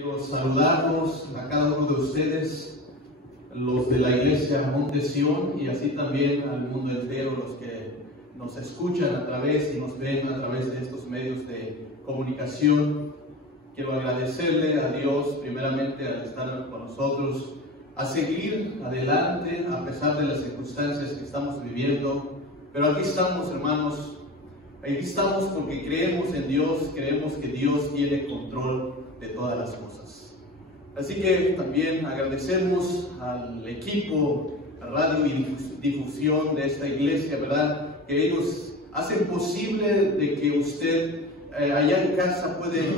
Quiero saludarlos a cada uno de ustedes, los de la iglesia Monte Sión, y así también al mundo entero, los que nos escuchan a través y nos ven a través de estos medios de comunicación. Quiero agradecerle a Dios primeramente al estar con nosotros, a seguir adelante a pesar de las circunstancias que estamos viviendo. Pero aquí estamos, hermanos, aquí estamos porque creemos en Dios, creemos que Dios tiene control de todas las cosas. Así que también agradecemos al equipo, a radio y difusión de esta iglesia, ¿verdad? Que ellos hacen posible de que usted allá en casa puede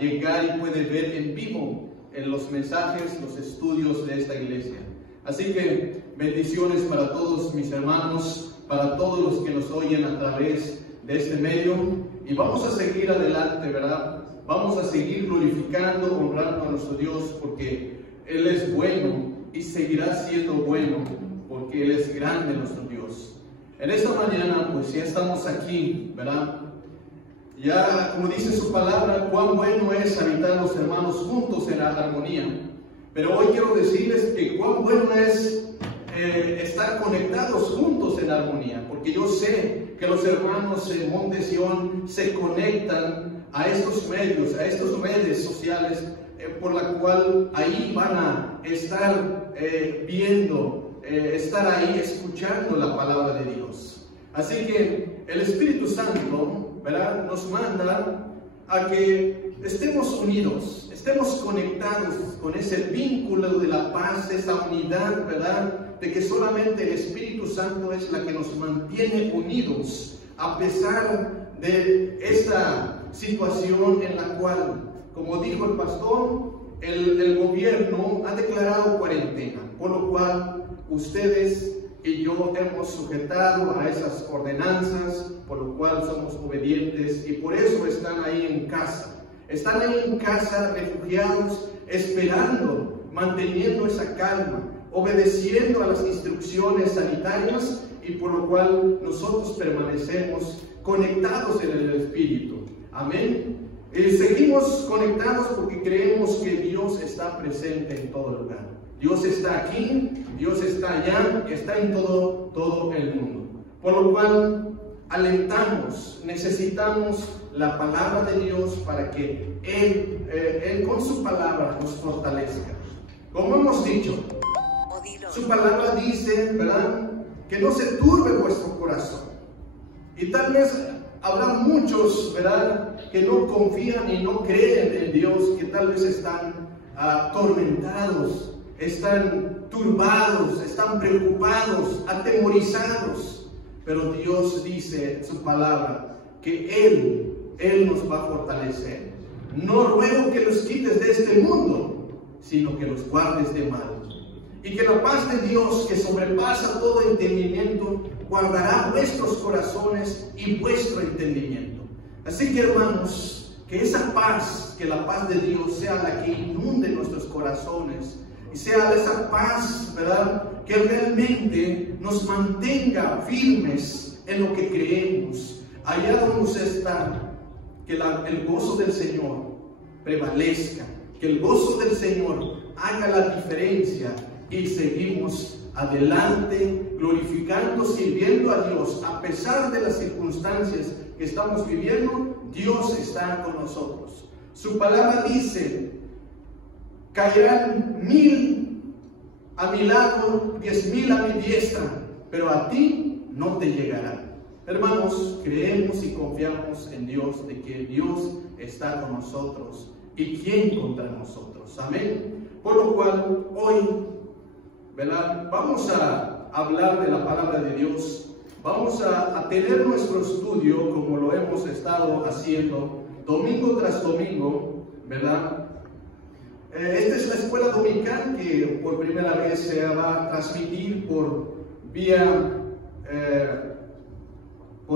llegar y puede ver en vivo los mensajes, los estudios de esta iglesia. Así que bendiciones para todos mis hermanos, para todos los que nos oyen a través de este medio, y vamos a seguir adelante, ¿verdad? Vamos a seguir glorificando, honrando a nuestro Dios, porque Él es bueno y seguirá siendo bueno, porque Él es grande, nuestro Dios. En esta mañana, pues ya estamos aquí, ¿verdad? Ya, como dice su palabra, cuán bueno es habitar los hermanos juntos en la armonía. Pero hoy quiero decirles que cuán bueno es estar conectados juntos en armonía, porque yo sé que los hermanos en Monte Sión se conectan a estos medios, a estas redes sociales, por la cual ahí van a estar viendo, estar ahí escuchando la palabra de Dios. Así que el Espíritu Santo, ¿verdad?, nos manda a que estemos unidos, estemos conectados con ese vínculo de la paz, esa unidad, ¿verdad?, de que solamente el Espíritu Santo es la que nos mantiene unidos a pesar de esta situación en la cual, como dijo el pastor, el gobierno ha declarado cuarentena, por lo cual ustedes y yo hemos sujetado a esas ordenanzas, por lo cual somos obedientes, y por eso están ahí en casa. Están ahí en casa refugiados, esperando, manteniendo esa calma, obedeciendo a las instrucciones sanitarias, y por lo cual nosotros permanecemos conectados en el Espíritu. Amén. Seguimos conectados porque creemos que Dios está presente en todo lugar. Dios está aquí, Dios está allá, está en todo el mundo. Por lo cual alentamos, necesitamos la palabra de Dios para que Él con su palabra nos fortalezca. Como hemos dicho, su palabra dice, ¿verdad?, que no se turbe vuestro corazón. Y tal vez habrá muchos, ¿verdad?, que no confían y no creen en Dios, que tal vez están atormentados, están turbados, están preocupados, atemorizados. Pero Dios dice en su palabra que Él nos va a fortalecer. No ruego que los quites de este mundo, sino que los guardes de mal. Y que la paz de Dios, que sobrepasa todo entendimiento, guardará vuestros corazones y vuestro entendimiento. Así que, hermanos, que esa paz, que la paz de Dios sea la que inunde nuestros corazones, y sea esa paz, ¿verdad?, que realmente nos mantenga firmes en lo que creemos. Allá donde usted está, que el gozo del Señor prevalezca, que el gozo del Señor haga la diferencia, y seguimos adelante, glorificando, sirviendo a Dios. A pesar de las circunstancias que estamos viviendo, Dios está con nosotros. Su palabra dice: caerán 1000 a mi lado, 10,000 a mi diestra, pero a ti no te llegará. Hermanos, creemos y confiamos en Dios, de que Dios está con nosotros, y quién contra nosotros. Amén. Por lo cual hoy, ¿verdad?, vamos a hablar de la palabra de Dios. Vamos a tener nuestro estudio como lo hemos estado haciendo domingo tras domingo, ¿verdad? Esta es la escuela dominical que por primera vez se va a transmitir por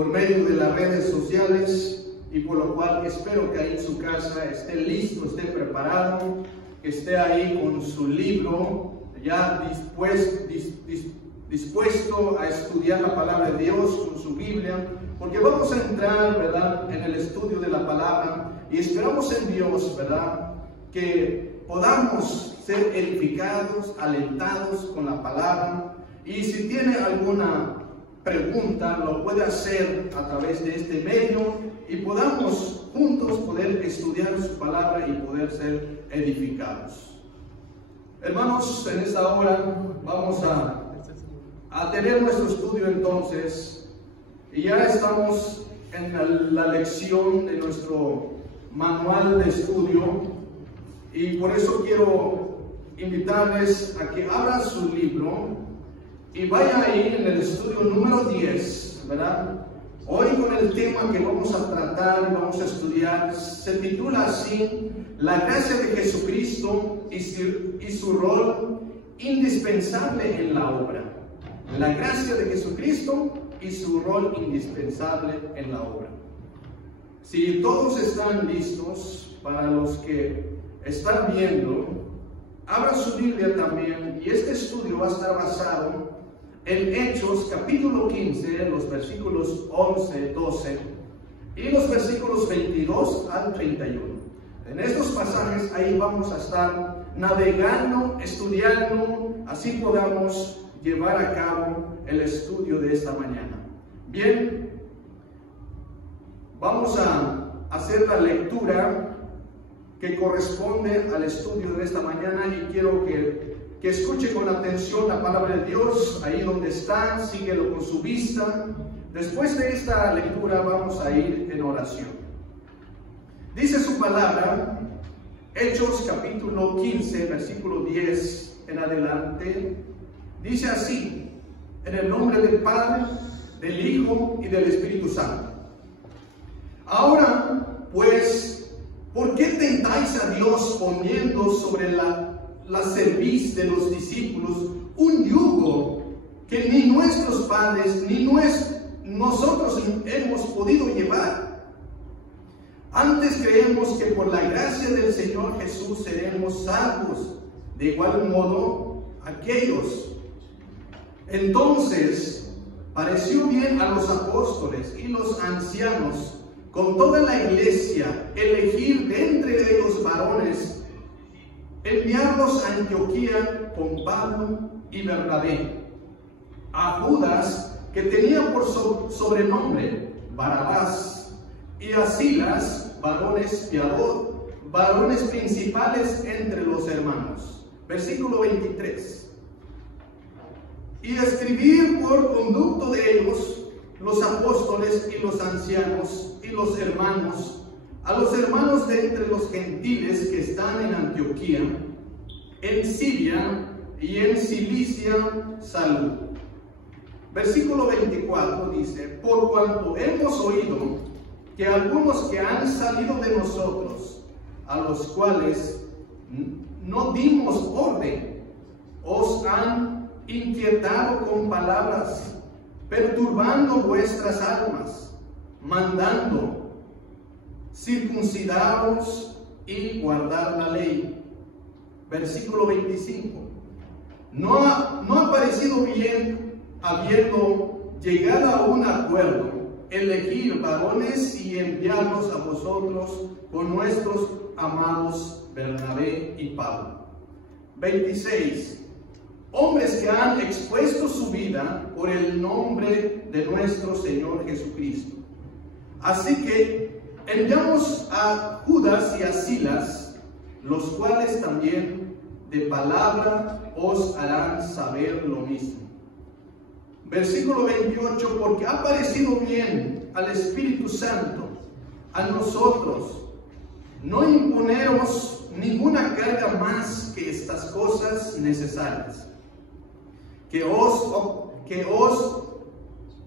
medio de las redes sociales, y por lo cual espero que ahí en su casa esté listo, esté preparado, que esté ahí con su libro ya dispuesto a estudiar la palabra de Dios con su Biblia, porque vamos a entrar, ¿verdad?, en el estudio de la palabra, y esperamos en Dios, ¿verdad?, que podamos ser edificados, alentados con la palabra. Y si tiene alguna pregunta, lo puede hacer a través de este medio y podamos juntos poder estudiar su palabra y poder ser edificados. Hermanos, en esta hora vamos a tener nuestro estudio entonces, y ya estamos en la lección de nuestro manual de estudio, y por eso quiero invitarles a que abran su libro y vayan ahí en el estudio número 10, ¿verdad? Hoy con el tema que vamos a tratar y vamos a estudiar se titula así: la gracia de Jesucristo y su rol indispensable en la obra. La gracia de Jesucristo y su rol indispensable en la obra. Si todos están listos, para los que están viendo, abra su Biblia también, y este estudio va a estar basado en Hechos capítulo 15, los versículos 11, 12 y los versículos 22 al 31. En estos pasajes ahí vamos a estar navegando, estudiando, así podamos llevar a cabo el estudio de esta mañana. Bien, vamos a hacer la lectura que corresponde al estudio de esta mañana, y quiero que escuche con atención la palabra de Dios ahí donde está, síguelo con su vista. Después de esta lectura vamos a ir en oración. Dice su palabra, Hechos capítulo 15, versículo 10 en adelante, dice así: en el nombre del Padre, del Hijo y del Espíritu Santo. Ahora, pues, ¿por qué tentáis a Dios poniendo sobre la cerviz de los discípulos un yugo que ni nuestros padres ni nosotros hemos podido llevar? Antes creemos que por la gracia del Señor Jesús seremos salvos. De igual modo, aquellos. Entonces pareció bien a los apóstoles y los ancianos, con toda la iglesia, elegir de entre ellos varones, enviarlos a Antioquía con Pablo y Bernabé, a Judas, que tenía por sobrenombre Barrabás, y a Silas, varones principales entre los hermanos. Versículo 23. Y escribir por conducto de ellos los apóstoles y los ancianos y los hermanos, a los hermanos de entre los gentiles que están en Antioquía, en Siria y en Cilicia, salud. Versículo 24 dice: por cuanto hemos oído que algunos que han salido de nosotros, a los cuales no dimos orden, os han inquietado con palabras, perturbando vuestras almas, mandando circuncidaros y guardar la ley. Versículo 25. No ha parecido bien, habiendo llegado a un acuerdo, elegir varones y enviarlos a vosotros con nuestros amados Bernabé y Pablo. 26. Hombres que han expuesto su vida por el nombre de nuestro Señor Jesucristo. Así que enviamos a Judas y a Silas, los cuales también de palabra os harán saber lo mismo. Versículo 28, porque ha parecido bien al Espíritu Santo, a nosotros, no imponeros ninguna carga más que estas cosas necesarias, que os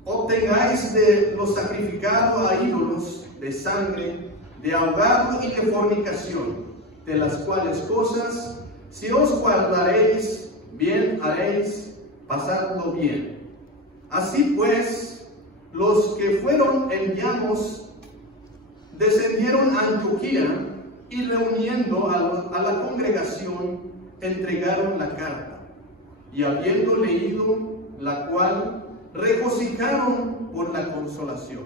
obtengáis de lo sacrificado a ídolos, de sangre, de ahogado y de fornicación, de las cuales cosas, si os guardaréis, bien haréis, pasadlo bien. Así pues, los que fueron enviados descendieron a Antioquía y reuniendo a la congregación, entregaron la carta, y habiendo leído la cual, regocijaron por la consolación.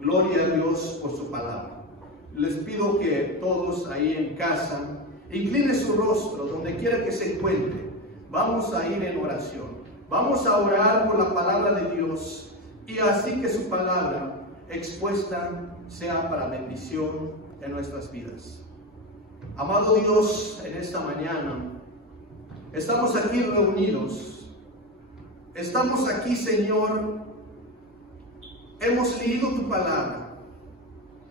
Gloria a Dios por su palabra. Les pido que todos ahí en casa incline su rostro donde quiera que se encuentre. Vamos a ir en oración. Vamos a orar por la palabra de Dios y así que su palabra expuesta sea para bendición en nuestras vidas. Amado Dios, en esta mañana estamos aquí reunidos. Estamos aquí, Señor. Hemos leído tu palabra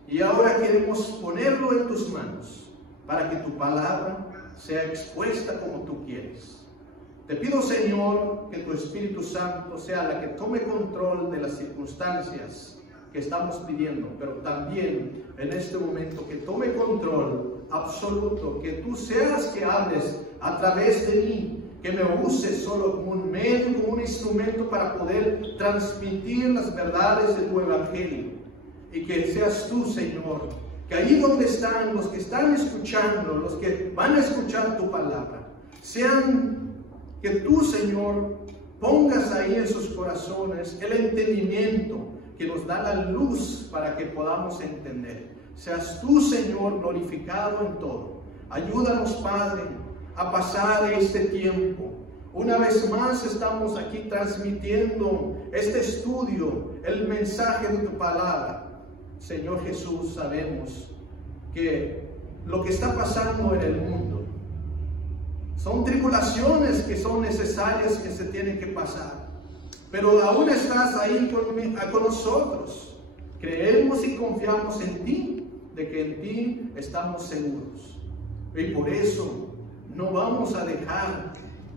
y ahora queremos ponerlo en tus manos para que tu palabra sea expuesta como tú quieres. Te pido, Señor, que tu Espíritu Santo sea la que tome control de las circunstancias que estamos pidiendo, pero también en este momento que tome control absoluto, que tú seas que hables a través de mí, que me uses solo como un medio, como un instrumento para poder transmitir las verdades de tu Evangelio, y que seas tú, Señor, que allí donde están los que están escuchando, los que van a escuchar tu palabra, sean que tú, Señor, pongas ahí en sus corazones el entendimiento que nos da la luz para que podamos entender. Seas tú, Señor, glorificado en todo. Ayúdanos, Padre, a pasar este tiempo. Una vez más estamos aquí transmitiendo este estudio, el mensaje de tu palabra. Señor Jesús, sabemos que lo que está pasando en el mundo son tribulaciones que son necesarias, que se tienen que pasar. Pero aún estás ahí con nosotros. Creemos y confiamos en ti, de que en ti estamos seguros. Y por eso no vamos a dejar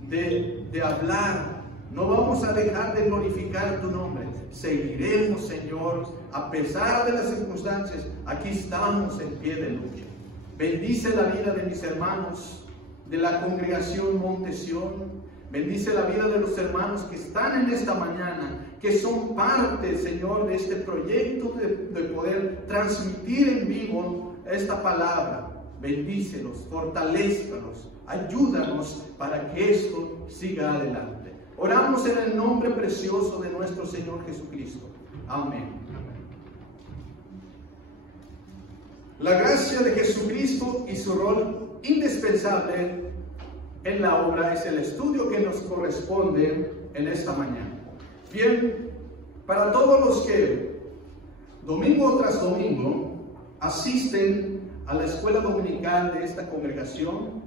de hablar, no vamos a dejar de glorificar tu nombre. Seguiremos, Señor, a pesar de las circunstancias. Aquí estamos en pie de lucha. Bendice la vida de mis hermanos de la congregación Monte Sión. Bendice la vida de los hermanos que están en esta mañana, que son parte, Señor, de este proyecto de poder transmitir en vivo esta palabra. Bendícelos, fortalézcalos, ayúdanos para que esto siga adelante. Oramos en el nombre precioso de nuestro Señor Jesucristo. Amén. La gracia de Jesucristo y su rol indispensable en la obra es el estudio que nos corresponde en esta mañana. Bien, para todos los que domingo tras domingo asisten a la escuela dominical de esta congregación,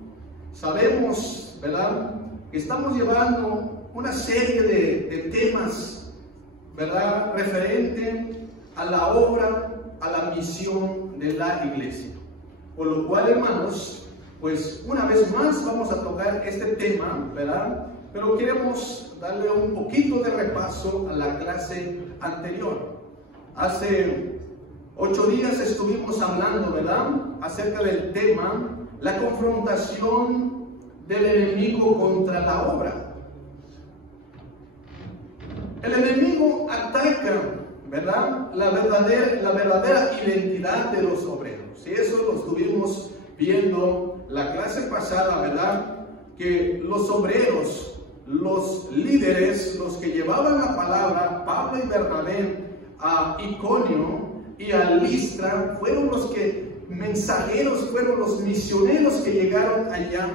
sabemos, ¿verdad?, que estamos llevando una serie de temas, ¿verdad?, referente a la obra, a la misión de la iglesia. Por lo cual, hermanos, pues una vez más vamos a tocar este tema, ¿verdad? Pero queremos darle un poquito de repaso a la clase anterior. Hace 8 días estuvimos hablando, ¿verdad?, acerca del tema, la confrontación del enemigo contra la obra. El enemigo ataca, ¿verdad?, la verdadera identidad de los obreros. Y eso lo estuvimos viendo la clase pasada, ¿verdad?, que los obreros, los líderes, los que llevaban la palabra, Pablo y Bernabé, a Iconio y a Listra, fueron los mensajeros, fueron los misioneros que llegaron allá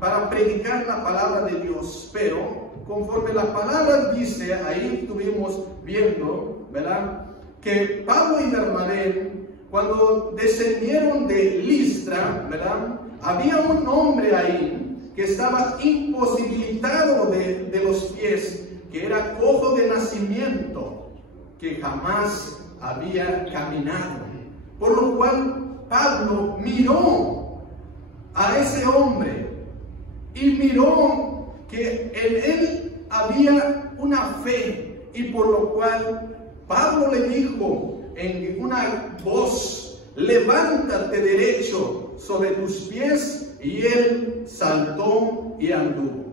para predicar la palabra de Dios. Pero conforme la palabra dice, ahí estuvimos viendo, ¿verdad?, que Pablo y Bernabé, cuando descendieron de Listra, ¿verdad?, había un hombre ahí que estaba imposibilitado de los pies, que era cojo de nacimiento, que jamás había caminado. Por lo cual Pablo miró a ese hombre y miró que en él había una fe, y por lo cual Pablo le dijo en una voz: levántate derecho sobre tus pies, y él saltó y anduvo.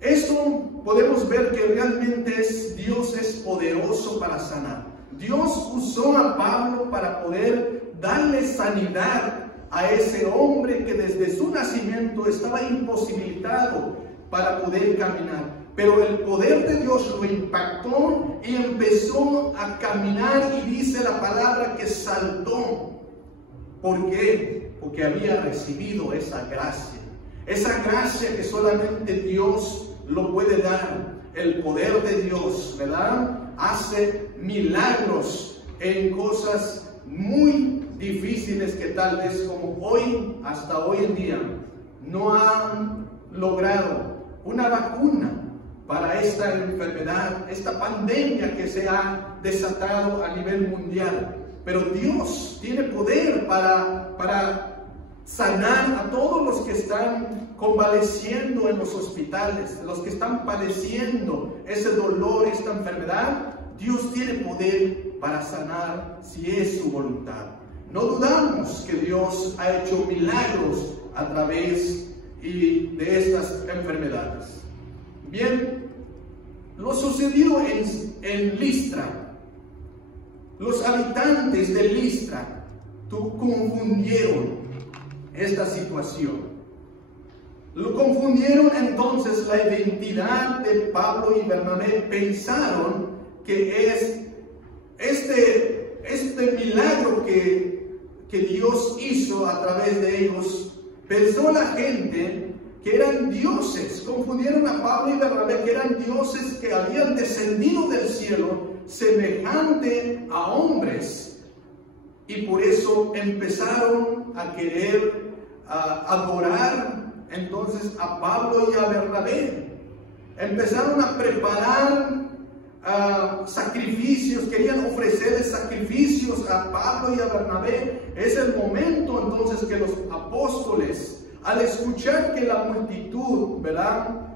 Esto podemos ver que realmente Dios es poderoso para sanar. Dios usó a Pablo para poder darle sanidad a ese hombre que desde su nacimiento estaba imposibilitado para poder caminar. Pero el poder de Dios lo impactó y empezó a caminar, y dice la palabra que saltó. ¿Por qué? porque había recibido esa gracia que solamente Dios lo puede dar. El poder de Dios, ¿verdad? Hace milagros en cosas muy difíciles que tal vez como hoy, hasta hoy en día, no han logrado una vacuna para esta enfermedad, esta pandemia que se ha desatado a nivel mundial. Pero Dios tiene poder para sanar a todos los que están convaleciendo en los hospitales, los que están padeciendo ese dolor, esta enfermedad. Dios tiene poder para sanar si es su voluntad. No dudamos que Dios ha hecho milagros a través de estas enfermedades. Bien, lo sucedió en Listra. Los habitantes de Listra confundieron esta situación. Lo confundieron entonces la identidad de Pablo y Bernabé. Pensaron que es este milagro que Dios hizo a través de ellos. Pensó la gente que eran dioses. Confundieron a Pablo y Bernabé, que eran dioses que habían descendido del cielo semejante a hombres, y por eso empezaron a querer adorar entonces a Pablo y a Bernabé. Empezaron a preparar sacrificios, querían ofrecerles sacrificios a Pablo y a Bernabé. Es el momento entonces que los apóstoles, al escuchar que la multitud, ¿verdad?,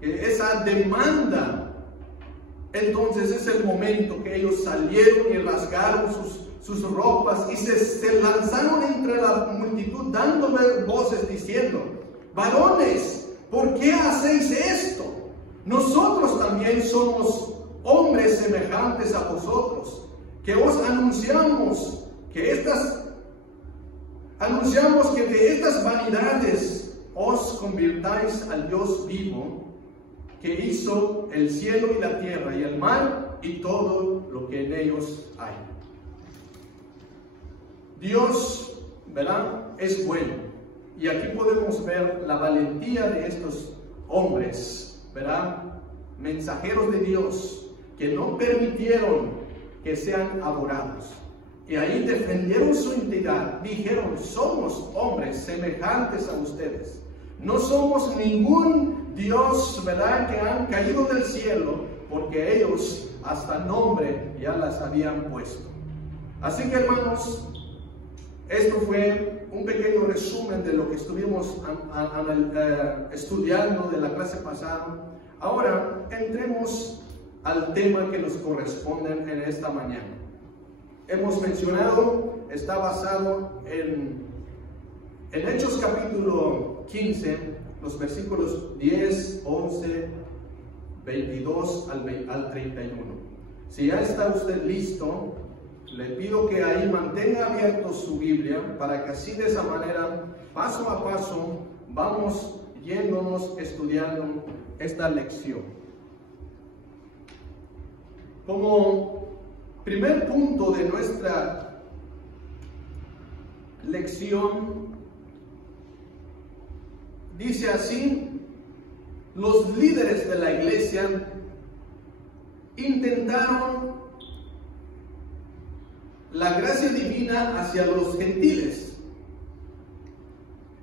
esa demanda, entonces es el momento que ellos salieron y rasgaron sus ropas y se lanzaron entre la multitud dando voces diciendo: varones, ¿por qué hacéis esto? Nosotros también somos hombres semejantes a vosotros, que os anunciamos que de estas vanidades os convirtáis al Dios vivo, que hizo el cielo y la tierra y el mar y todo lo que en ellos hay. Dios, ¿verdad?, es bueno. Y aquí podemos ver la valentía de estos hombres, ¿verdad?, mensajeros de Dios, que no permitieron que sean adorados. Y ahí defendieron su identidad. Dijeron: somos hombres semejantes a ustedes. No somos ningún Dios, ¿verdad?, que han caído del cielo, porque ellos hasta nombre ya las habían puesto. Así que, hermanos, esto fue un pequeño resumen de lo que estuvimos estudiando de la clase pasada. Ahora entremos al tema que nos corresponde en esta mañana. Hemos mencionado, está basado en Hechos capítulo 15, los versículos 10, 11, 22 al 31. Si ya está usted listo, le pido que ahí mantenga abierto su Biblia, para que así, de esa manera, paso a paso, vamos yéndonos estudiando esta lección. Como primer punto de nuestra lección, dice así: los líderes de la iglesia intentaron la gracia divina hacia los gentiles.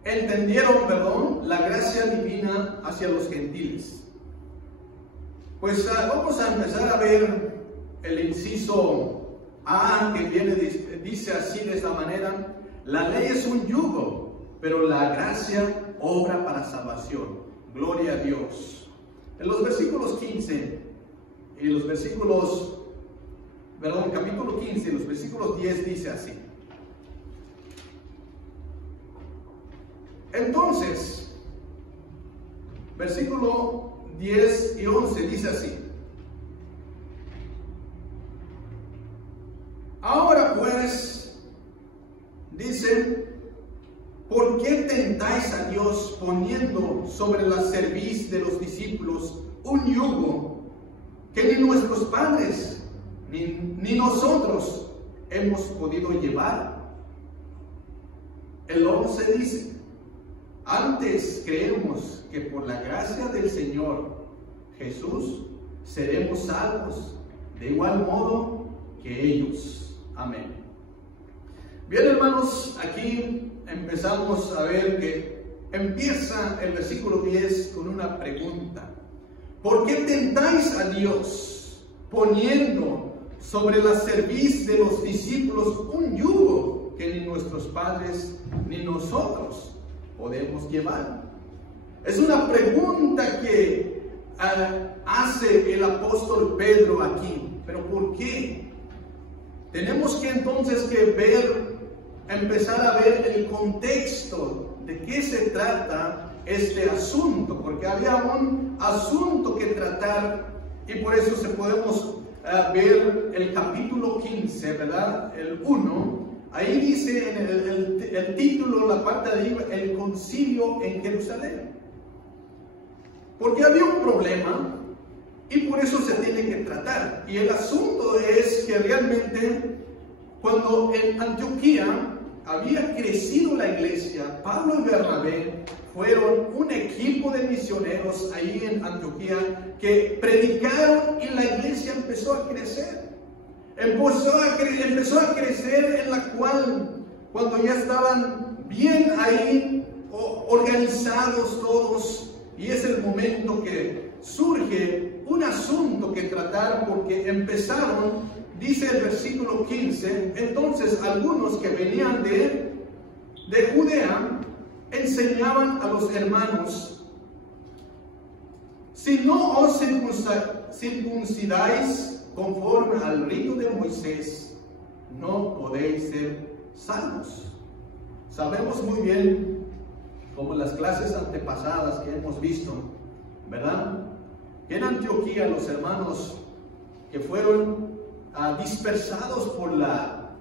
Entendieron, la gracia divina hacia los gentiles. Pues vamos a empezar a ver el inciso A, que dice así, de esta manera: la ley es un yugo, pero la gracia obra para salvación. Gloria a Dios. En los versículos 15 y los versículos, capítulo 15 y los versículos 10 dice así: entonces, versículo 10 y 11 dice así: ahora pues, dice, ¿por qué tentáis a Dios poniendo sobre la cerviz de los discípulos un yugo que ni nuestros padres ni nosotros hemos podido llevar? el 11 dice: antes creemos que por la gracia del Señor Jesús seremos salvos de igual modo que ellos. Amén. Bien, hermanos, aquí empezamos a ver que empieza el versículo 10 con una pregunta: ¿por qué tentáis a Dios poniendo sobre la cerviz de los discípulos un yugo que ni nuestros padres ni nosotros podemos llevar? Es una pregunta que hace el apóstol Pedro aquí. ¿Pero por qué? Tenemos que entonces empezar a ver el contexto de qué se trata este asunto, porque había un asunto que tratar, y por eso podemos ver el capítulo 15, ¿verdad? El 1, ahí dice en el título, la parte de arriba, el concilio en Jerusalén. Porque había un problema y por eso se tiene que tratar. Y el asunto es que realmente cuando en Antioquía había crecido la iglesia, Pablo y Bernabé fueron un equipo de misioneros ahí en Antioquía que predicaron y la iglesia empezó a crecer. Empezó a crecer, en la cual cuando ya estaban bien ahí organizados todos, y es el momento que surge un asunto que tratar, porque empezaron, dice el versículo 15, entonces algunos que venían de Judea enseñaban a los hermanos: si no os circuncidáis conforme al rito de Moisés, no podéis ser salvos. Sabemos muy bien, como en las clases antepasadas que hemos visto, ¿verdad?, que en Antioquía los hermanos que fueron dispersados por la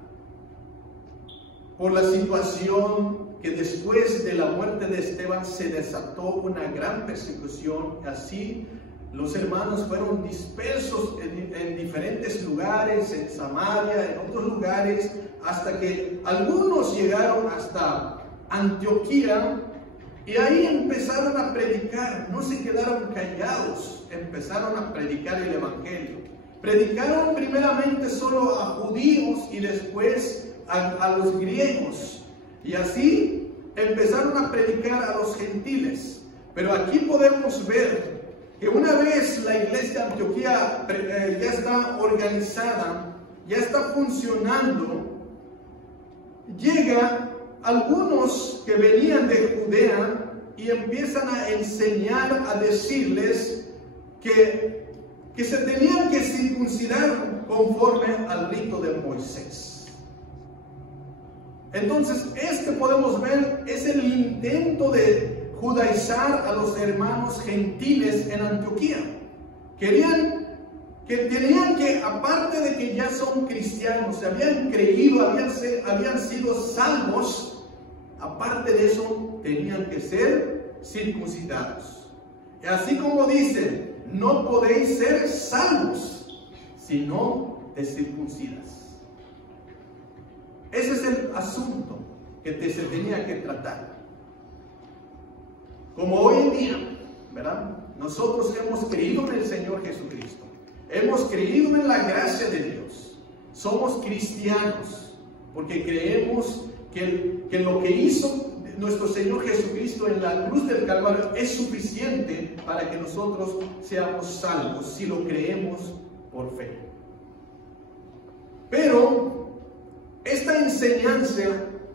situación, que después de la muerte de Esteban se desató una gran persecución. Así los hermanos fueron dispersos en diferentes lugares, en Samaria, en otros lugares, hasta que algunos llegaron hasta Antioquía, y ahí empezaron a predicar. No se quedaron callados, empezaron a predicar el evangelio. Predicaron primeramente solo a judíos y después a los griegos, y así empezaron a predicar a los gentiles. Pero aquí podemos ver que una vez la iglesia de Antioquía ya está organizada, ya está funcionando, llega algunos que venían de Judea y empiezan a enseñar, a decirles que se tenían que circuncidar conforme al rito de Moisés. Entonces, podemos ver, es el intento de judaizar a los hermanos gentiles en Antioquía. Tenían que, aparte de que ya son cristianos, se habían creído, habían sido salvos, aparte de eso, tenían que ser circuncidados. Y así como dice: no podéis ser salvos si no te circuncidas. Ese es el asunto que se tenía que tratar. Como hoy en día, ¿verdad?, nosotros hemos creído en el Señor Jesucristo, hemos creído en la gracia de Dios, somos cristianos, porque creemos que lo que hizo nuestro Señor Jesucristo en la cruz del Calvario es suficiente para que nosotros seamos salvos, si lo creemos por fe. Pero esta enseñanza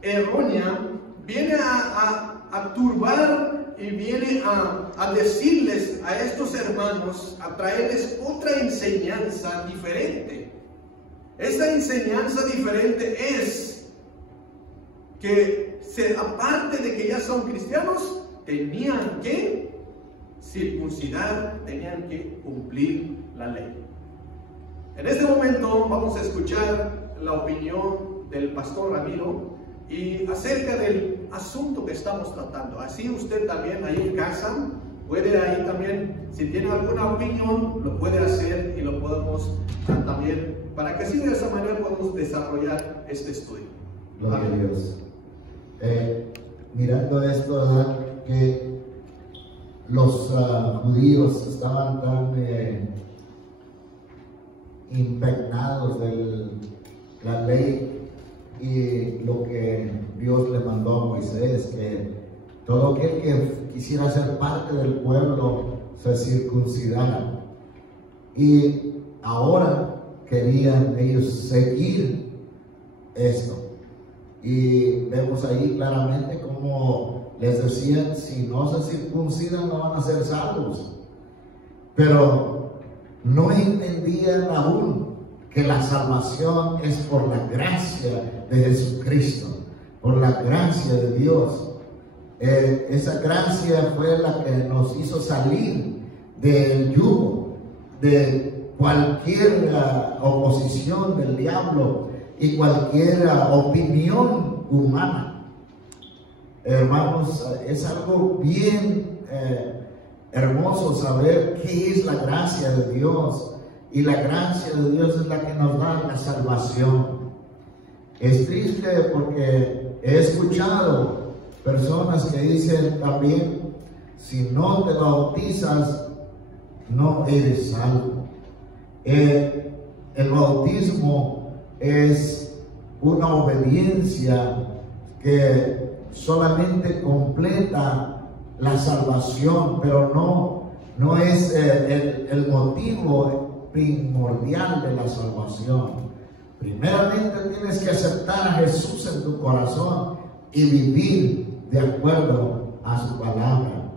errónea viene a turbar y viene a decirles a estos hermanos, a traerles otra enseñanza diferente. Esta enseñanza diferente es que aparte de que ya son cristianos, tenían que circuncidar, tenían que cumplir la ley. En este momento vamos a escuchar la opinión del pastor Ramiro y acerca del asunto que estamos tratando. Así usted también ahí en casa puede ahí también, si tiene alguna opinión, lo puede hacer y lo podemos también, para que así de esa manera podamos desarrollar este estudio. Gloria a Dios. mirando esto, ¿verdad? Que los judíos estaban tan impregnados de la ley y lo que Dios le mandó a Moisés, que todo aquel que quisiera ser parte del pueblo se circuncidara. Y ahora querían ellos seguir esto. Y vemos ahí claramente como les decían, si no se circuncidan no van a ser salvos. Pero no entendían aún que la salvación es por la gracia de Jesucristo, por la gracia de Dios. Esa gracia fue la que nos hizo salir del yugo de cualquier oposición del diablo y cualquier opinión humana. Hermanos, es algo bien hermoso saber qué es la gracia de Dios, y la gracia de Dios es la que nos da la salvación. Es triste porque he escuchado personas que dicen también, si no te bautizas no eres salvo. El bautismo es una obediencia que solamente completa la salvación, pero no es el motivo primordial de la salvación. Primeramente tienes que aceptar a Jesús en tu corazón y vivir de acuerdo a su palabra.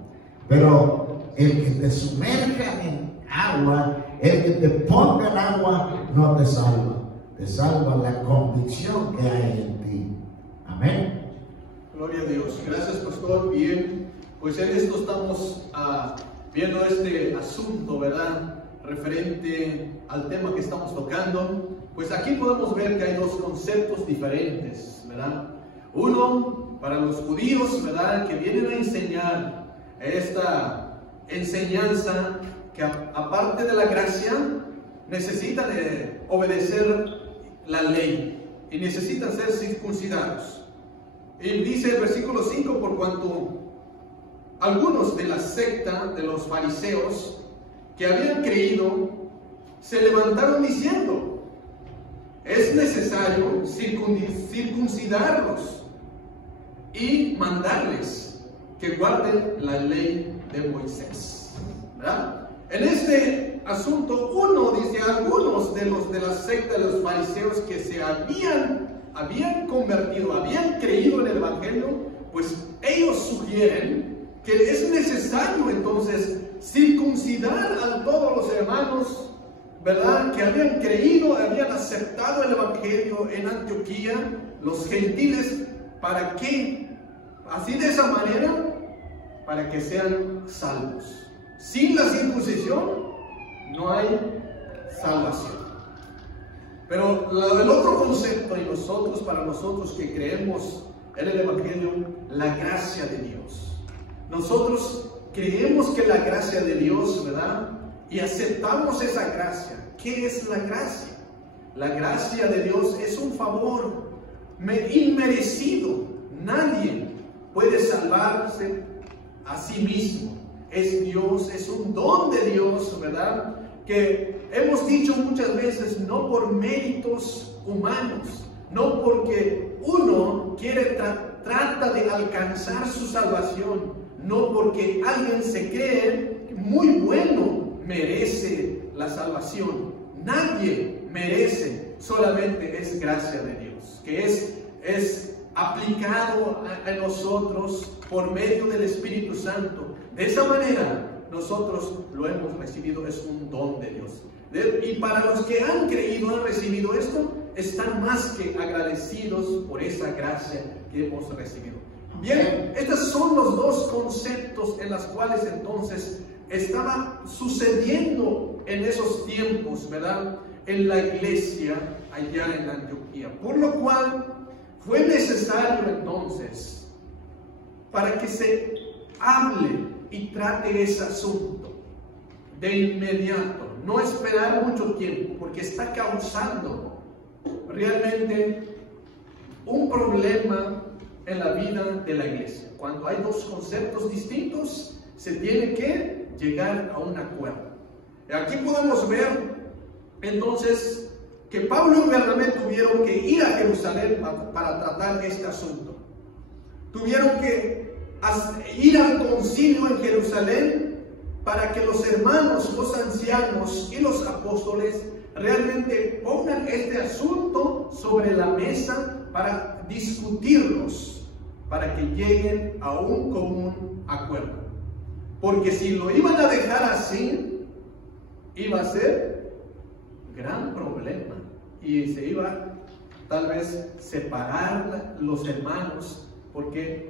Pero el que te sumerja en agua, el que te ponga en agua, no te salva. Te salva la convicción que hay en ti. Amén. Gloria a Dios. Gracias, pastor. Bien, pues en esto estamos viendo este asunto, ¿verdad? Referente al tema que estamos tocando. Pues aquí podemos ver que hay dos conceptos diferentes, ¿verdad? Uno, para los judíos, ¿verdad? Que vienen a enseñar esta enseñanza que aparte de la gracia, necesitan obedecer la ley y necesitan ser circuncidados. Y dice el versículo 5, por cuanto algunos de la secta de los fariseos que habían creído se levantaron diciendo, es necesario circuncidarlos y mandarles que guarden la ley de Moisés, ¿verdad? En este asunto, algunos de la secta de los fariseos que se habían convertido, habían creído en el evangelio, pues ellos sugieren que es necesario entonces circuncidar a todos los hermanos, ¿verdad? Que habían creído, habían aceptado el evangelio en Antioquía, los gentiles, ¿para qué? Así de esa manera, para que sean salvos. Sin la circuncisión no hay salvación. Pero el otro concepto, y para nosotros que creemos en el evangelio, la gracia de Dios. Nosotros creemos que la gracia de Dios, ¿verdad? Y aceptamos esa gracia. ¿Qué es la gracia? La gracia de Dios es un favor inmerecido. Nadie puede salvarse a sí mismo. Es Dios, es un don de Dios, ¿verdad? Que hemos dicho muchas veces, no por méritos humanos, no porque uno trata de alcanzar su salvación, no porque alguien se cree muy bueno, merece la salvación. Nadie merece, solamente es gracia de Dios, que es aplicado a nosotros por medio del Espíritu Santo. De esa manera nosotros lo hemos recibido, es un don de Dios. Y para los que han creído, han recibido esto, están más que agradecidos por esa gracia que hemos recibido. Bien, estos son los dos conceptos en los cuales entonces estaba sucediendo en esos tiempos, ¿verdad? En la iglesia allá en Antioquía. Por lo cual fue necesario entonces, para que se hable y trate ese asunto de inmediato, no esperar mucho tiempo, porque está causando realmente un problema en la vida de la iglesia. Cuando hay dos conceptos distintos, se tiene que llegar a un acuerdo. Aquí podemos ver entonces que Pablo y Bernabé tuvieron que ir a Jerusalén para tratar este asunto. Tuvieron que ir al concilio en Jerusalén para que los hermanos, los ancianos y los apóstoles realmente pongan este asunto sobre la mesa para discutirlos, para que lleguen a un común acuerdo. Porque si lo iban a dejar así, iba a ser gran problema y se iba tal vez separar los hermanos, porque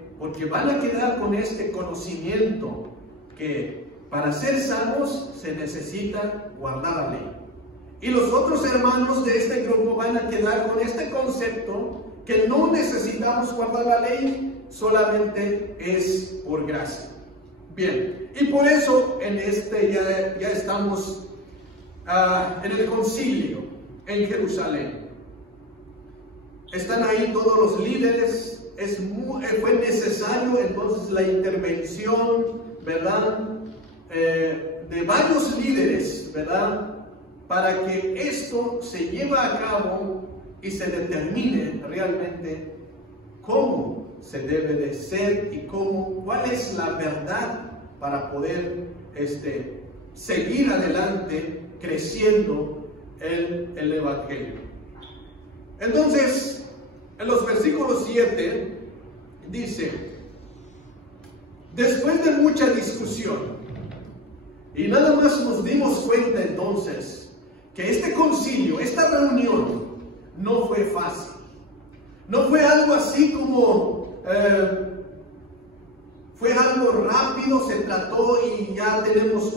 van a quedar con este conocimiento que para ser salvos se necesita guardar la ley. Y los otros hermanos de este grupo van a quedar con este concepto que no necesitamos guardar la ley, solamente es por gracia. Bien, y por eso en ya estamos en el concilio en Jerusalén. Están ahí todos los líderes. Fue necesario entonces la intervención, ¿verdad?, de varios líderes, ¿verdad?, para que esto se lleve a cabo y se determine realmente cómo se debe de ser y cuál es la verdad para poder seguir adelante creciendo el Evangelio. Entonces, en los versículos 7 dice: después de mucha discusión, y nada más nos dimos cuenta entonces que este concilio, esta reunión, no fue fácil. No fue algo así como, fue algo rápido, se trató y ya tenemos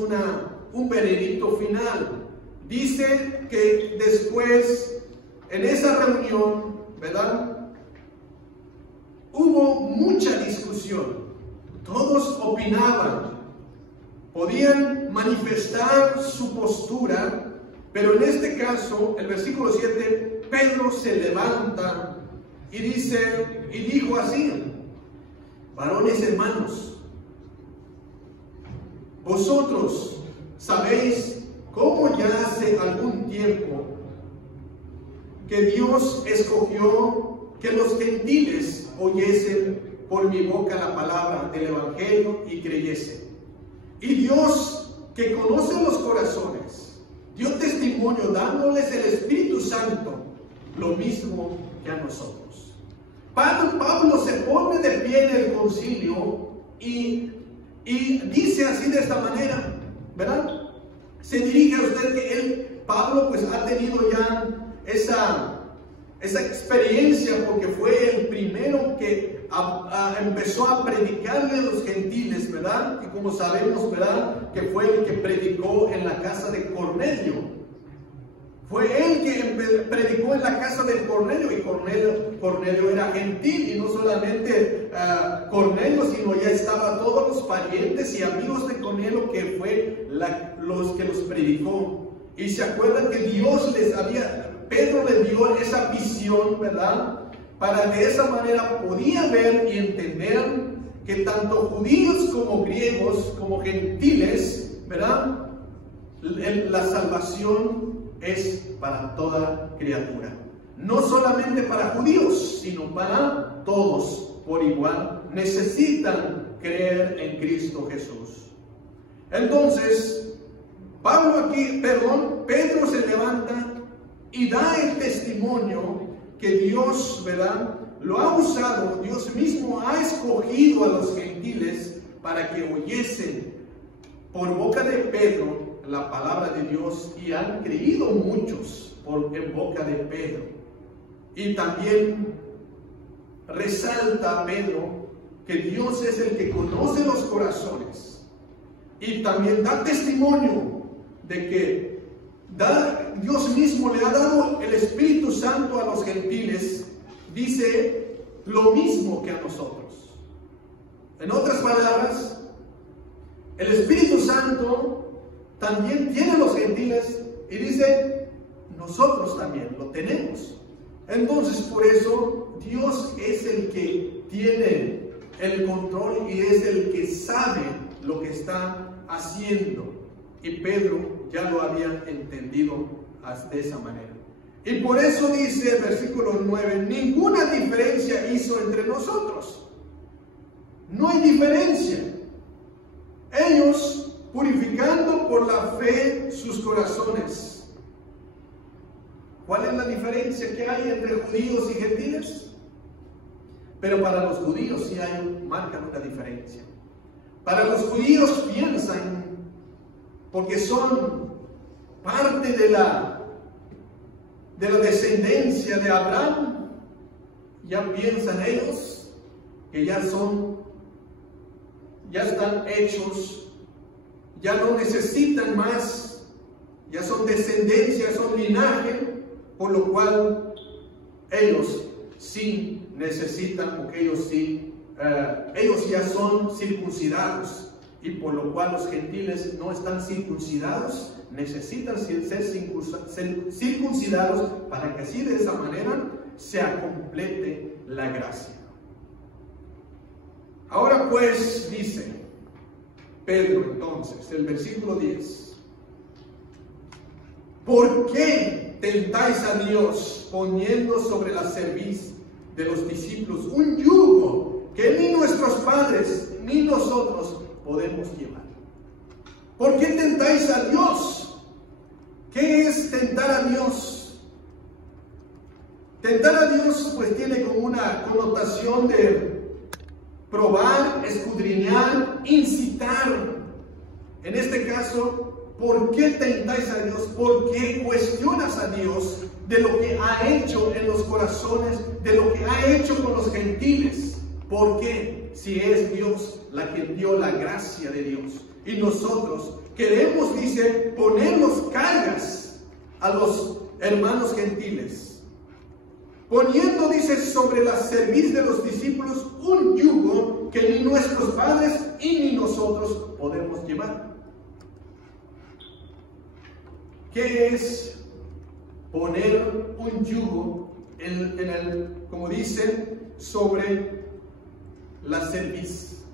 un veredicto final. Dice que después, en esa reunión, ¿verdad?, hubo mucha discusión. Todos opinaban, podían manifestar su postura, pero en este caso, el versículo 7, Pedro se levanta y dijo así: varones hermanos, vosotros sabéis cómo ya hace algún tiempo que Dios escogió que los gentiles oyesen por mi boca la palabra del Evangelio y creyesen. Y Dios, que conoce los corazones, dio testimonio dándoles el Espíritu Santo, lo mismo que a nosotros. Pablo se pone de pie en el concilio y dice así, de esta manera, ¿verdad? Se dirige a usted que Pablo pues ha tenido ya esa experiencia, porque fue el primero que empezó a predicarle a los gentiles, ¿verdad? Y como sabemos, ¿verdad?, que fue el que predicó en la casa de Cornelio. Fue él que predicó en la casa de Cornelio, y Cornelio era gentil, y no solamente Cornelio, sino ya estaban todos los parientes y amigos de Cornelio, que fue los que los predicó. Y se acuerdan que Pedro le dio esa visión, ¿verdad?, para de esa manera podía ver y entender que tanto judíos como griegos, como gentiles, ¿verdad?, la salvación es para toda criatura. No solamente para judíos, sino para todos por igual. Necesitan creer en Cristo Jesús. Entonces, Pedro se levanta y da el testimonio que Dios, ¿verdad?, lo ha usado. Dios mismo ha escogido a los gentiles para que oyesen por boca de Pedro la palabra de Dios, y han creído muchos en boca de Pedro. Y también resalta a Pedro que Dios es el que conoce los corazones, y también da testimonio de que Dios mismo le ha dado el Espíritu Santo a los gentiles. Dice lo mismo que a nosotros. En otras palabras, el Espíritu Santo también tiene los gentiles, y dice, nosotros también lo tenemos. Entonces, por eso, Dios es el que tiene el control y es el que sabe lo que está haciendo. Y Pedro ya lo había entendido de esa manera. Y por eso dice el versículo 9, ninguna diferencia hizo entre nosotros. No hay diferencia. Ellos purificando por la fe sus corazones. ¿Cuál es la diferencia que hay entre judíos y gentiles? Pero para los judíos sí marcan una diferencia. Para los judíos piensan, porque son parte de la descendencia de Abraham, ya piensan ellos que ya están hechos, ya no necesitan más, ya son descendencia, son linaje, por lo cual ellos sí necesitan, porque ellos ya son circuncidados, y por lo cual los gentiles no están circuncidados, necesitan ser circuncidados para que así de esa manera se complete la gracia. Ahora pues dice Pedro entonces, el versículo 10, ¿por qué tentáis a Dios poniendo sobre la cerviz de los discípulos un yugo que ni nuestros padres ni nosotros podemos llevar? ¿Por qué tentáis a Dios? ¿Qué es tentar a Dios? Tentar a Dios pues tiene como una connotación de probar, escudriñar, incitar. En este caso, ¿por qué tentáis a Dios? ¿Por qué cuestionas a Dios de lo que ha hecho en los corazones, de lo que ha hecho con los gentiles? ¿Por qué? Si es Dios la que dio la gracia de Dios. Y nosotros queremos, dice, ponernos cargas a los hermanos gentiles. Poniendo, dice, sobre la cerviz de los discípulos un yugo que ni nuestros padres y ni nosotros podemos llevar. ¿Qué es poner un yugo como dice, sobre la cerviz?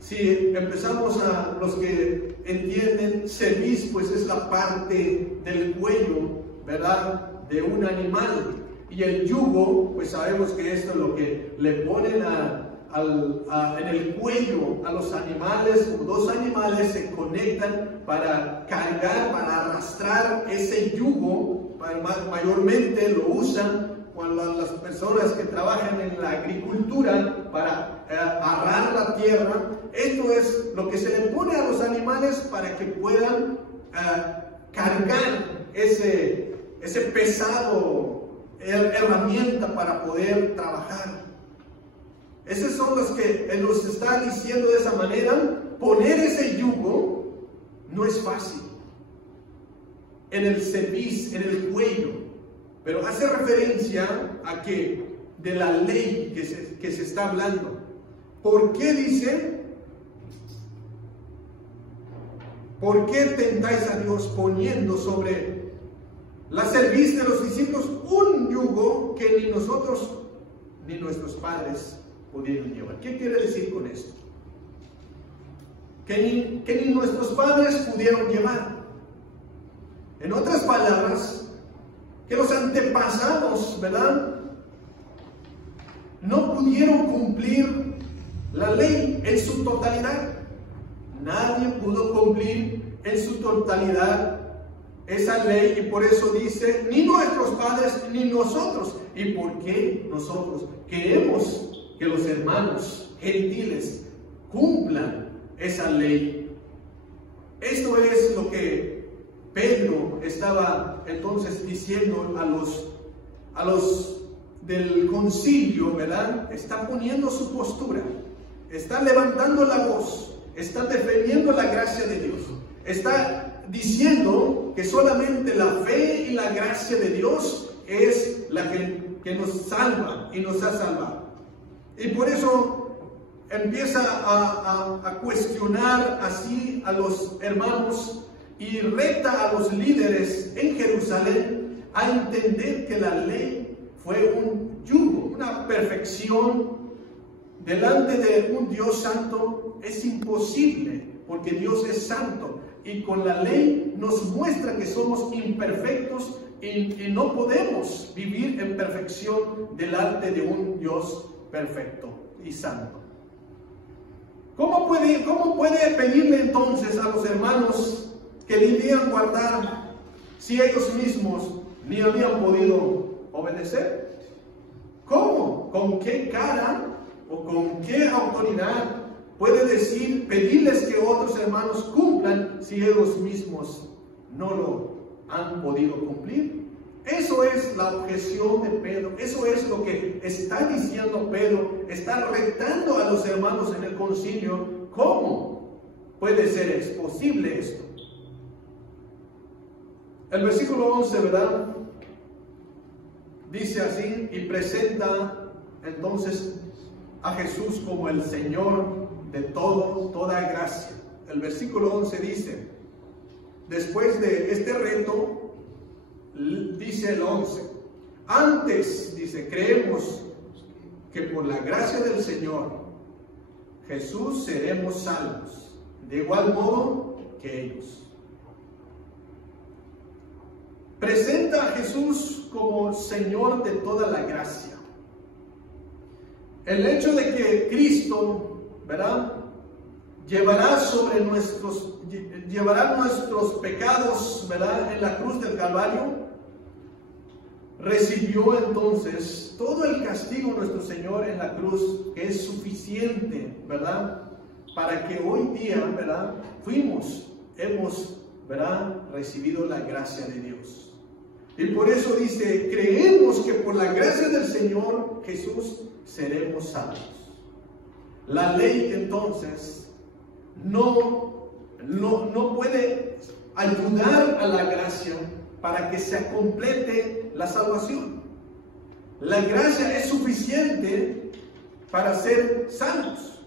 Si empezamos a los que entienden, cerviz pues es la parte del cuello, ¿verdad?, de un animal. Y el yugo, pues sabemos que esto es lo que le ponen en el cuello a los animales. Como dos animales se conectan para cargar, para arrastrar ese yugo. Mayormente lo usan cuando las personas que trabajan en la agricultura para arar la tierra. Esto es lo que se le pone a los animales para que puedan cargar ese pesado herramienta para poder trabajar. Esos son los que nos está diciendo de esa manera. Poner ese yugo no es fácil en el cerviz, en el cuello, pero hace referencia a que de la ley que se está hablando. ¿Por qué dice? ¿Por qué tentáis a Dios poniendo sobre la cerviz de los discípulos un yugo que ni nosotros ni nuestros padres pudieron llevar? ¿Qué quiere decir con esto? Que ni nuestros padres pudieron llevar. En otras palabras, que los antepasados, ¿verdad?, no pudieron cumplir la ley en su totalidad. Nadie pudo cumplir en su totalidad esa ley, y por eso dice, ni nuestros padres ni nosotros. ¿Y por qué nosotros queremos que los hermanos gentiles cumplan esa ley? Esto es lo que Pedro estaba entonces diciendo a los del concilio, ¿verdad? Está poniendo su postura, está levantando la voz, está defendiendo la gracia de Dios, está diciendo que solamente la fe y la gracia de Dios es la que nos salva y nos ha salvado. Y por eso empieza a cuestionar así a los hermanos y reta a los líderes en Jerusalén a entender que la ley fue un yugo, una perfección delante de un Dios santo es imposible, porque Dios es santo. Y con la ley nos muestra que somos imperfectos y no podemos vivir en perfección delante de un Dios perfecto y santo. ¿Cómo puede pedirle entonces a los hermanos que debían guardar si ellos mismos ni habían podido obedecer? ¿Cómo? ¿Con qué cara o con qué autoridad puede pedirles que otros hermanos cumplan si ellos mismos no lo han podido cumplir? Eso es la objeción de Pedro, eso es lo que está diciendo Pedro, está retando a los hermanos en el concilio. ¿Cómo puede ser posible esto? El versículo 11, ¿verdad? Dice así, y presenta entonces a Jesús como el Señor de toda gracia. El versículo 11 dice, después de este reto, dice el 11, antes, dice, creemos que por la gracia del Señor Jesús seremos salvos, de igual modo que ellos. Presenta a Jesús como Señor de toda la gracia. El hecho de que Cristo, ¿verdad?, llevará nuestros pecados, ¿verdad?, en la cruz del Calvario, recibió entonces todo el castigo de nuestro Señor en la cruz, que es suficiente, ¿verdad?, para que hoy día, ¿verdad?, hemos, ¿verdad?, recibido la gracia de Dios. Y por eso dice, creemos que por la gracia del Señor Jesús seremos salvos. La ley entonces no puede ayudar a la gracia para que se complete la salvación. La gracia es suficiente para ser salvos.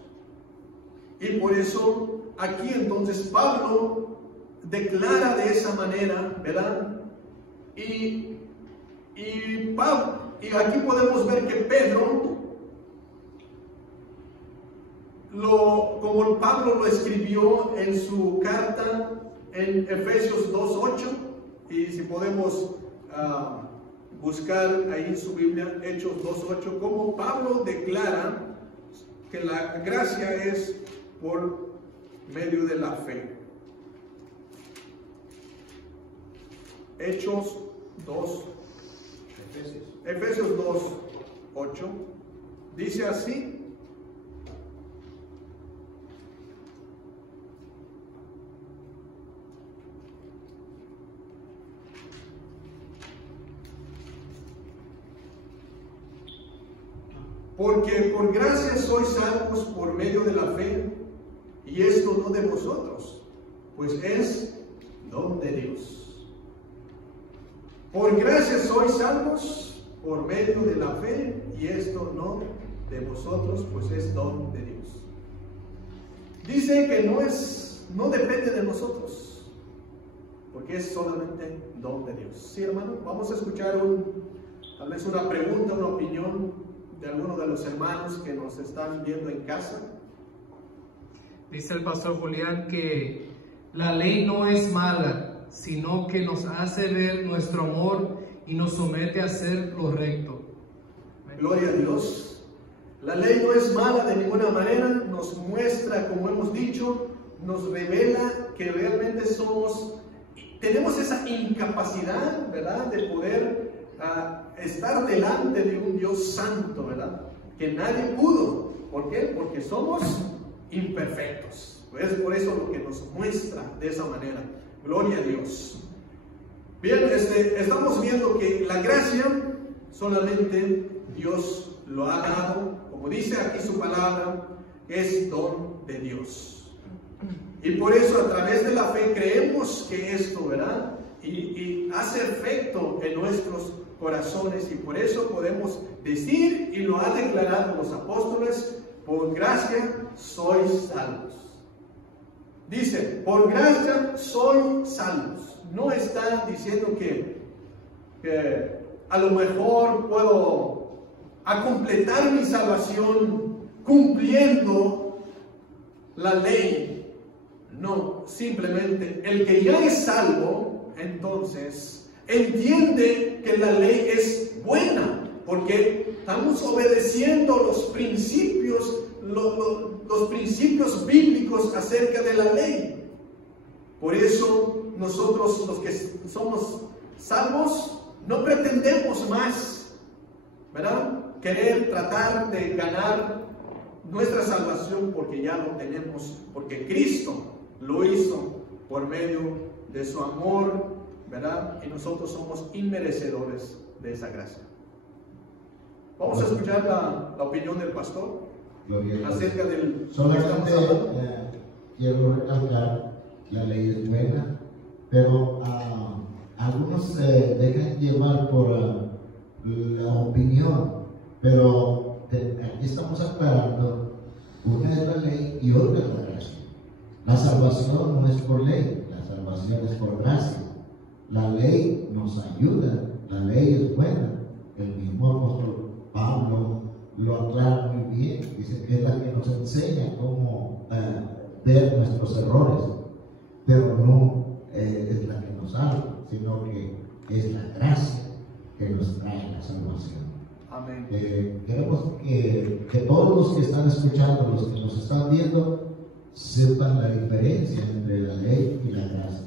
Y por eso aquí entonces Pablo declara de esa manera, ¿verdad? Y aquí podemos ver que Pedro, como Pablo lo escribió en su carta en Efesios 2:8, y si podemos buscar ahí en su Biblia, Hechos 2:8, como Pablo declara que la gracia es por medio de la fe. Hechos 2, Efesios 2:8, dice así: porque por gracia sois salvos por medio de la fe, y esto no de vosotros, pues es don de Dios. Por gracia sois salvos por medio de la fe, y esto no de vosotros, pues es don de Dios. Dice que no depende de nosotros, porque es solamente don de Dios. Sí, hermano, vamos a escuchar tal vez una pregunta, una opinión de alguno de los hermanos que nos están viendo en casa. Dice el pastor Julián que la ley no es mala, sino que nos hace ver nuestro amor y nos somete a hacer lo recto. Gloria a Dios. La ley no es mala de ninguna manera, nos muestra, como hemos dicho, nos revela que realmente tenemos esa incapacidad, ¿verdad?, de poder estar delante de un Dios santo, ¿verdad?, que nadie pudo. ¿Por qué? Porque somos imperfectos. Es por eso lo que nos muestra de esa manera. Gloria a Dios. Bien, estamos viendo que la gracia solamente Dios lo ha dado, como dice aquí su palabra, es don de Dios. Y por eso a través de la fe creemos que esto, ¿verdad?, y hace efecto en nuestros corazones, y por eso podemos decir, y lo han declarado los apóstoles, por gracia sois salvos. Dice, por gracia sois salvos. No está diciendo que a lo mejor puedo completar mi salvación cumpliendo la ley. No, simplemente el que ya es salvo, entonces entiende que la ley es buena, porque estamos obedeciendo los principios, los principios bíblicos acerca de la ley. Por eso nosotros, los que somos salvos, no pretendemos más, ¿verdad?, querer tratar de ganar nuestra salvación, porque ya lo tenemos, porque Cristo lo hizo por medio de su amor, ¿verdad? Y nosotros somos inmerecedores de esa gracia. Vamos a escuchar la opinión del pastor acerca del... Solamente quiero recalcar, la ley es buena, pero algunos se dejan llevar por la opinión, pero aquí estamos aclarando, una es la ley y otra es la gracia. La salvación no es por ley, la salvación es por gracia. La ley nos ayuda, la ley es buena. El mismo apóstol Pablo lo aclara muy bien, dice que es la que nos enseña cómo ver nuestros errores, pero no es la que nos salva, sino que es la gracia que nos trae la salvación. Amén. Queremos que todos los que están escuchando, los que nos están viendo, sepan la diferencia entre la ley y la gracia.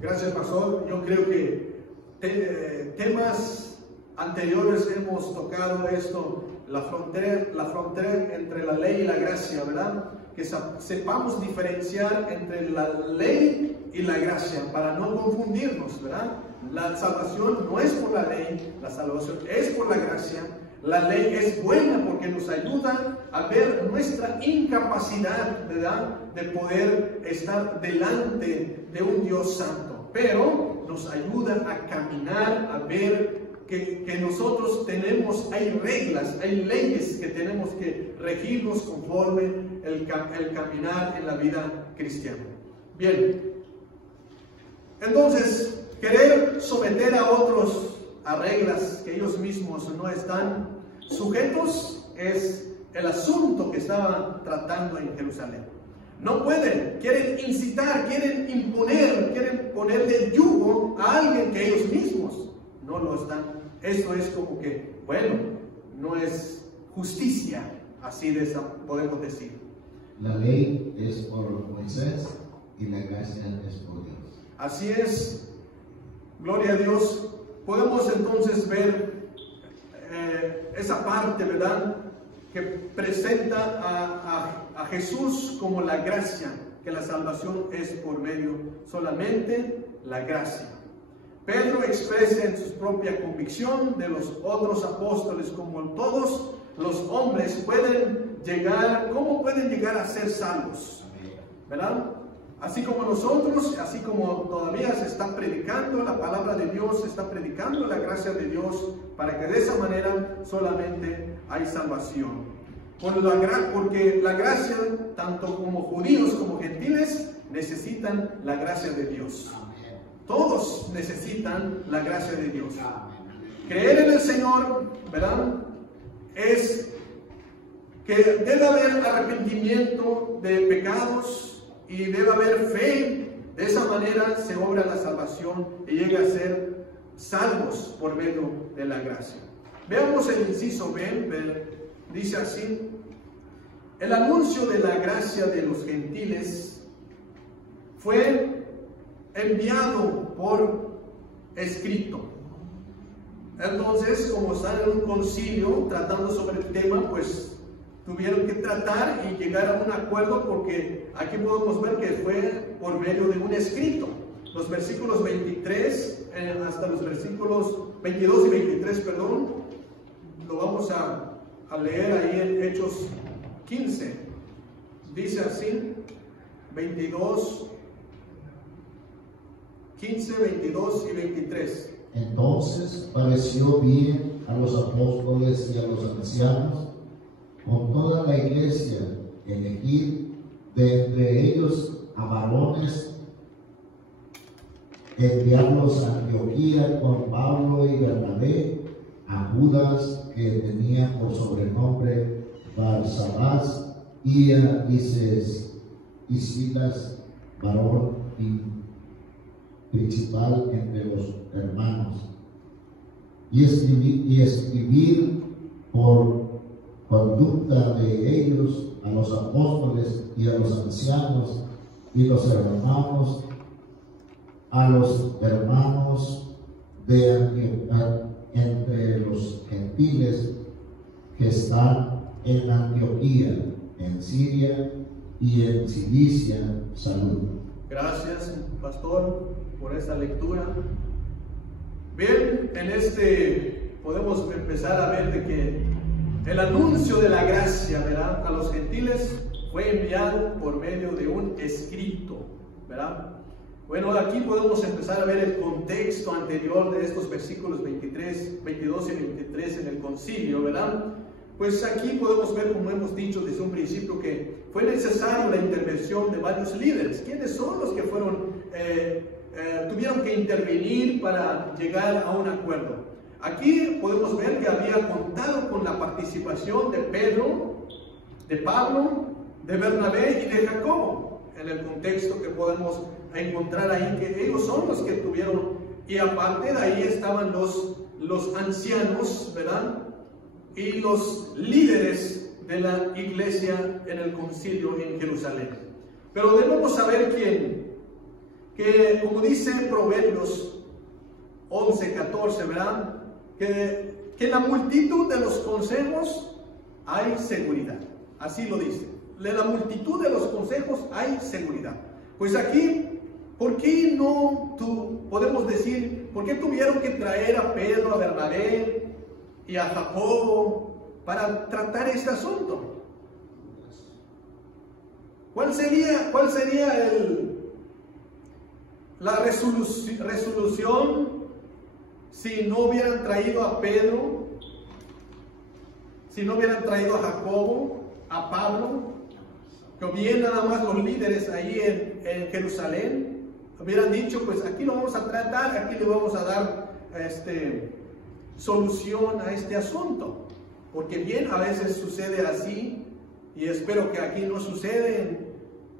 Gracias, pastor. Yo creo que temas anteriores hemos tocado esto, la frontera entre la ley y la gracia, ¿verdad? Que sepamos diferenciar entre la ley y la gracia para no confundirnos, ¿verdad? La salvación no es por la ley, la salvación es por la gracia. La ley es buena porque nos ayuda a ver nuestra incapacidad, ¿verdad?, de poder estar delante de un Dios santo, pero nos ayuda a caminar, a ver que nosotros tenemos, hay reglas, hay leyes que tenemos que regirnos conforme el caminar en la vida cristiana. Bien, entonces, querer someter a otros a reglas que ellos mismos no están sujetos es el asunto que estaba tratando en Jerusalén. No pueden, quieren incitar, quieren imponer, quieren ponerle yugo a alguien que ellos mismos no lo están. Eso es como que, bueno, no es justicia, así podemos decir. La ley es por Moisés y la gracia es por Dios. Así es, gloria a Dios. Podemos entonces ver esa parte, ¿verdad?, que presenta a Jesús como la gracia, que la salvación es por medio solamente la gracia. Pedro expresa en su propia convicción de los otros apóstoles, como todos los hombres pueden llegar, ¿cómo pueden llegar a ser salvos? ¿Verdad? Así como nosotros, así como todavía se está predicando la palabra de Dios, se está predicando la gracia de Dios, para que de esa manera solamente hay salvación. Porque la gracia, tanto como judíos como gentiles, necesitan la gracia de Dios. Todos necesitan la gracia de Dios. Creer en el Señor, ¿verdad?, es que debe haber arrepentimiento de pecados y debe haber fe. De esa manera se obra la salvación y llega a ser salvos por medio de la gracia. Veamos el inciso B, dice así: el anuncio de la gracia de los gentiles fue enviado por escrito. Entonces, como están en un concilio tratando sobre el tema, pues tuvieron que tratar y llegar a un acuerdo, porque aquí podemos ver que fue por medio de un escrito. Los versículos 23 hasta los versículos 22 y 23, perdón, lo vamos a leer ahí en Hechos 15. Dice así, 15, 22 y 23. Entonces pareció bien a los apóstoles y a los ancianos, con toda la iglesia, elegir de entre ellos a varones, enviarlos a Antioquía con Pablo y Bernabé, a Judas, que tenía por sobrenombre Barsabás y Silas, varón principal entre los hermanos, y escribir por conducta de ellos a los apóstoles y a los ancianos y los hermanos, a los hermanos de Antioquía, entre los gentiles que están en Antioquía, en Siria y en Cilicia, salud. Gracias, pastor, por esta lectura. Bien, podemos empezar a ver de que el anuncio de la gracia, ¿verdad?, a los gentiles fue enviado por medio de un escrito, ¿verdad? Bueno, aquí podemos empezar a ver el contexto anterior de estos versículos 22 y 23 en el concilio, ¿verdad? Pues aquí podemos ver, como hemos dicho desde un principio, que fue necesario la intervención de varios líderes. ¿Quiénes son los que tuvieron que intervenir para llegar a un acuerdo? Aquí podemos ver que había contado con la participación de Pedro, de Pablo, de Bernabé y de Jacobo, en el contexto que podemos encontrar ahí, que ellos son los que tuvieron, y aparte de ahí estaban los ancianos, ¿verdad?, y los líderes de la iglesia en el concilio en Jerusalén. Pero debemos saber que como dice Proverbios 11:14, ¿verdad?, que en la multitud de los consejos hay seguridad. Así lo dice. En la multitud de los consejos hay seguridad. Pues aquí, ¿por qué podemos decir, por qué tuvieron que traer a Pedro, a Bernabé y a Jacobo para tratar este asunto? ¿Cuál sería la resolución si no hubieran traído a Pedro, si no hubieran traído a Jacobo, a Pablo, que bien nada más los líderes ahí en Jerusalén hubieran dicho, pues aquí lo vamos a tratar, aquí le vamos a dar solución a este asunto? Porque bien a veces sucede así, y espero que aquí no sucede.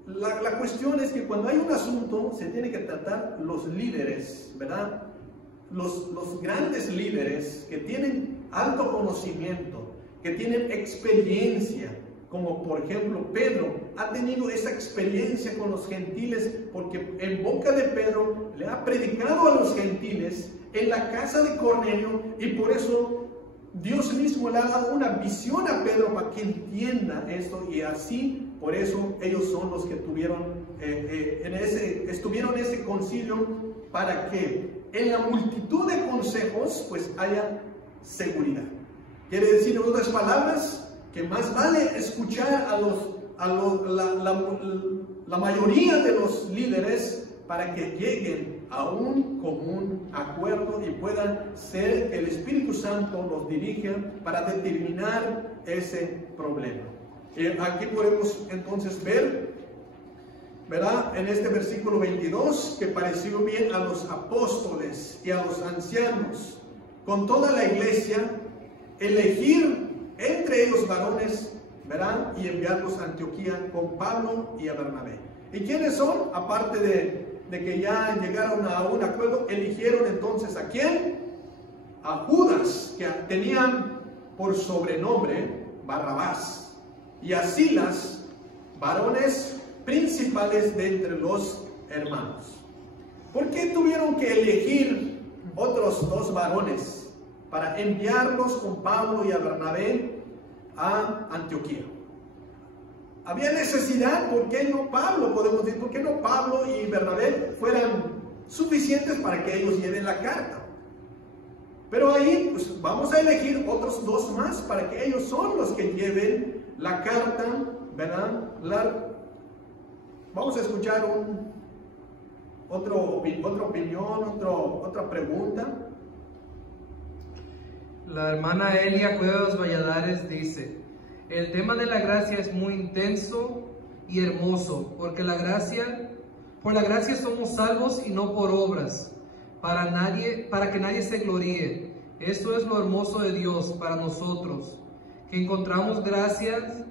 La cuestión es que cuando hay un asunto se tiene que tratar los líderes, ¿verdad? Los grandes líderes que tienen alto conocimiento, que tienen experiencia, como por ejemplo Pedro ha tenido esa experiencia con los gentiles, porque en boca de Pedro le ha predicado a los gentiles en la casa de Cornelio, y por eso Dios mismo le ha dado una visión a Pedro para que entienda esto, y así por eso ellos son los que estuvieron en ese concilio, para que en la multitud de consejos pues haya seguridad. Quiere decir, en otras palabras, que más vale escuchar la mayoría de los líderes para que lleguen a un común acuerdo y puedan ser que el Espíritu Santo los dirija para determinar ese problema. Aquí podemos entonces ver, ¿verdad?, en este versículo 22, que pareció bien a los apóstoles y a los ancianos con toda la iglesia elegir entre ellos varones, ¿verdad?, y enviarlos a Antioquía con Pablo y a Bernabé. ¿Y quiénes son? Aparte de que ya llegaron a un acuerdo, eligieron entonces ¿a quién? A Judas, que tenían por sobrenombre Barrabás, y a Silas, varones principales de entre los hermanos. ¿Por qué tuvieron que elegir otros dos varones para enviarlos con Pablo y a Bernabé a Antioquía? Había necesidad. ¿Por qué no Pablo? Podemos decir, ¿por qué no Pablo y Bernabé fueran suficientes para que ellos lleven la carta? Pero ahí pues vamos a elegir otros dos más para que ellos son los que lleven la carta, ¿verdad? Vamos a escuchar otra opinión, otra pregunta. La hermana Elia Cuevas Valladares dice: el tema de la gracia es muy intenso y hermoso, porque por la gracia somos salvos y no por obras, para que nadie se gloríe. Esto es lo hermoso de Dios para nosotros, que encontramos gracias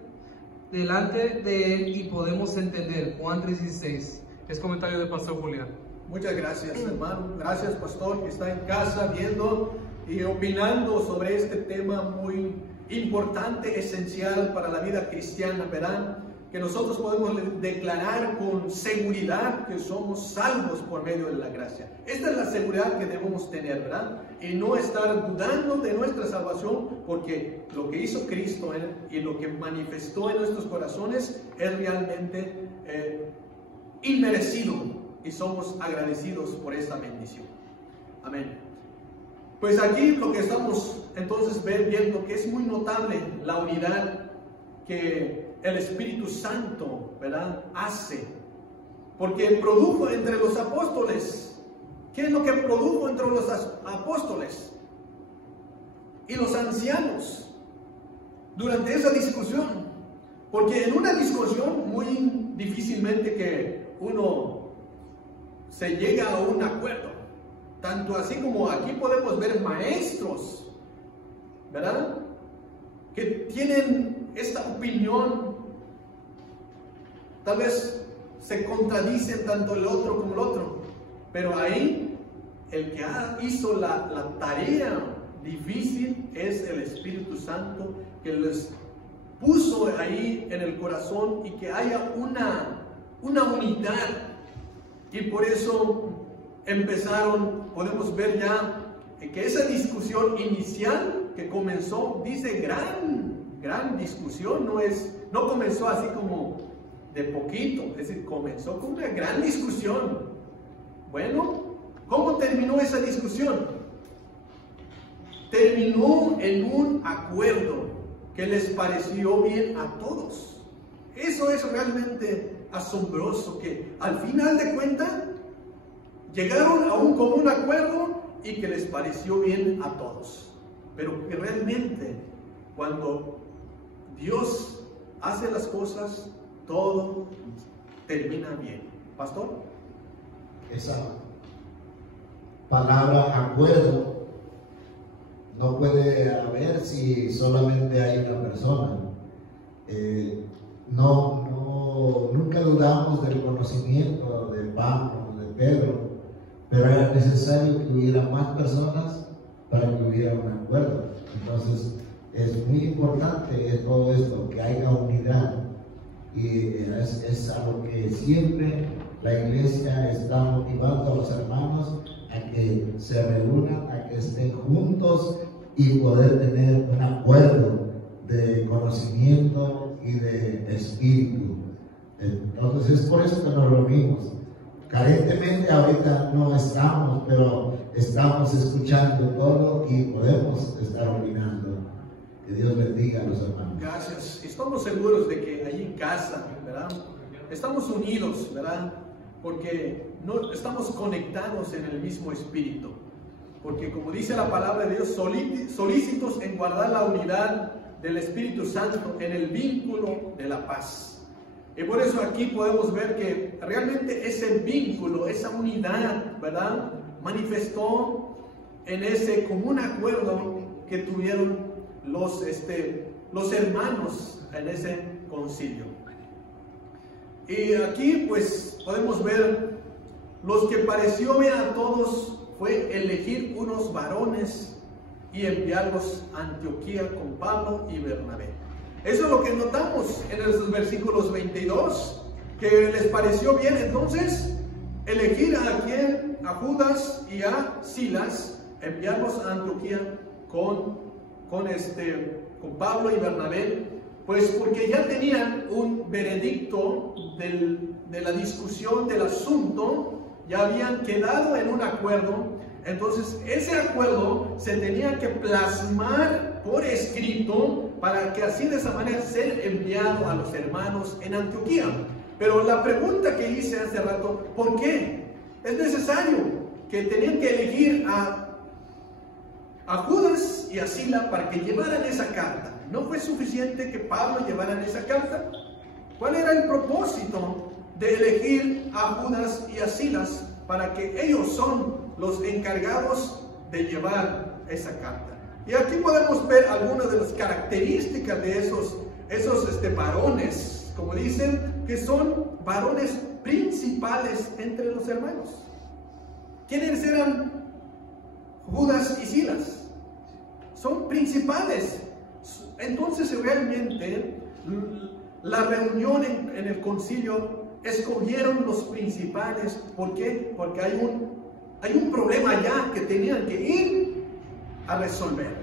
delante de Él y podemos entender. Juan 3:16. Es comentario de Pastor Julián. Muchas gracias, hermano. Gracias, pastor, que está en casa viendo y opinando sobre este tema muy importante, esencial para la vida cristiana, ¿verdad? Que nosotros podemos declarar con seguridad que somos salvos por medio de la gracia. Esta es la seguridad que debemos tener, ¿verdad? Y no estar dudando de nuestra salvación, porque lo que hizo Cristo y lo que manifestó en nuestros corazones es realmente inmerecido, y somos agradecidos por esta bendición. Amén. Pues aquí lo que estamos entonces viendo, que es muy notable la unidad que el Espíritu Santo, ¿verdad?, hace, porque produjo entre los apóstoles. ¿Qué es lo que produjo entre los apóstoles y los ancianos durante esa discusión? Porque en una discusión muy difícilmente que uno se llega a un acuerdo, tanto así como aquí podemos ver maestros, ¿verdad?, que tienen esta opinión, tal vez se contradicen tanto el otro como el otro, pero ahí el que hizo la tarea difícil es el Espíritu Santo, que les puso ahí en el corazón y que haya una unidad. Y por eso empezaron, podemos ver ya que esa discusión inicial que comenzó, dice gran discusión, no comenzó así como de poquito, es decir, comenzó con una gran discusión. Bueno, ¿cómo terminó esa discusión? Terminó en un acuerdo que les pareció bien a todos. Eso es realmente asombroso, que al final de cuentas llegaron a un común acuerdo y que les pareció bien a todos. Pero que realmente cuando Dios hace las cosas, todo termina bien. Pastor. Esa palabra acuerdo no puede haber si solamente hay una persona. Nunca dudamos del conocimiento de Pablo, de Pedro, pero era necesario que hubiera más personas para que hubiera un acuerdo. Entonces es muy importante todo esto, que haya unidad, y es a lo que siempre la iglesia está motivando a los hermanos a que se reúnan, a que estén juntos y poder tener un acuerdo de conocimiento y de espíritu. Entonces es por eso que nos reunimos. Carentemente ahorita no estamos, pero estamos escuchando todo y podemos estar opinando. Que Dios bendiga a los hermanos. Gracias. Estamos seguros de que allí en casa, ¿verdad?, estamos unidos, ¿verdad?, porque no estamos conectados en el mismo espíritu. Porque como dice la palabra de Dios, solícitos en guardar la unidad del Espíritu Santo en el vínculo de la paz. Y por eso aquí podemos ver que realmente ese vínculo, esa unidad, ¿verdad?, manifestó en ese común acuerdo que tuvieron los hermanos en ese concilio. Y aquí pues podemos ver, los que pareció bien a todos fue elegir unos varones y enviarlos a Antioquía con Pablo y Bernabé. Eso es lo que notamos en esos versículos 22, que les pareció bien entonces elegir a Judas y a Silas, enviarlos a Antioquía con Pablo y Bernabé, pues porque ya tenían un veredicto de la discusión del asunto, ya habían quedado en un acuerdo. Entonces ese acuerdo se tenía que plasmar por escrito para que así de esa manera ser enviado a los hermanos en Antioquía. Pero la pregunta que hice hace rato, ¿por qué? Es necesario que tenían que elegir a Judas y a Silas para que llevaran esa carta. ¿No fue suficiente que Pablo llevara esa carta? ¿Cuál era el propósito de elegir a Judas y a Silas para que ellos son los encargados de llevar esa carta? Y aquí podemos ver algunas de las características de esos varones, como dicen, que son varones principales entre los hermanos. ¿Quiénes eran Judas y Silas? Son principales. Entonces realmente la reunión en el concilio escogieron los principales. ¿Por qué? Porque hay un problema ya que tenían que ir a resolver.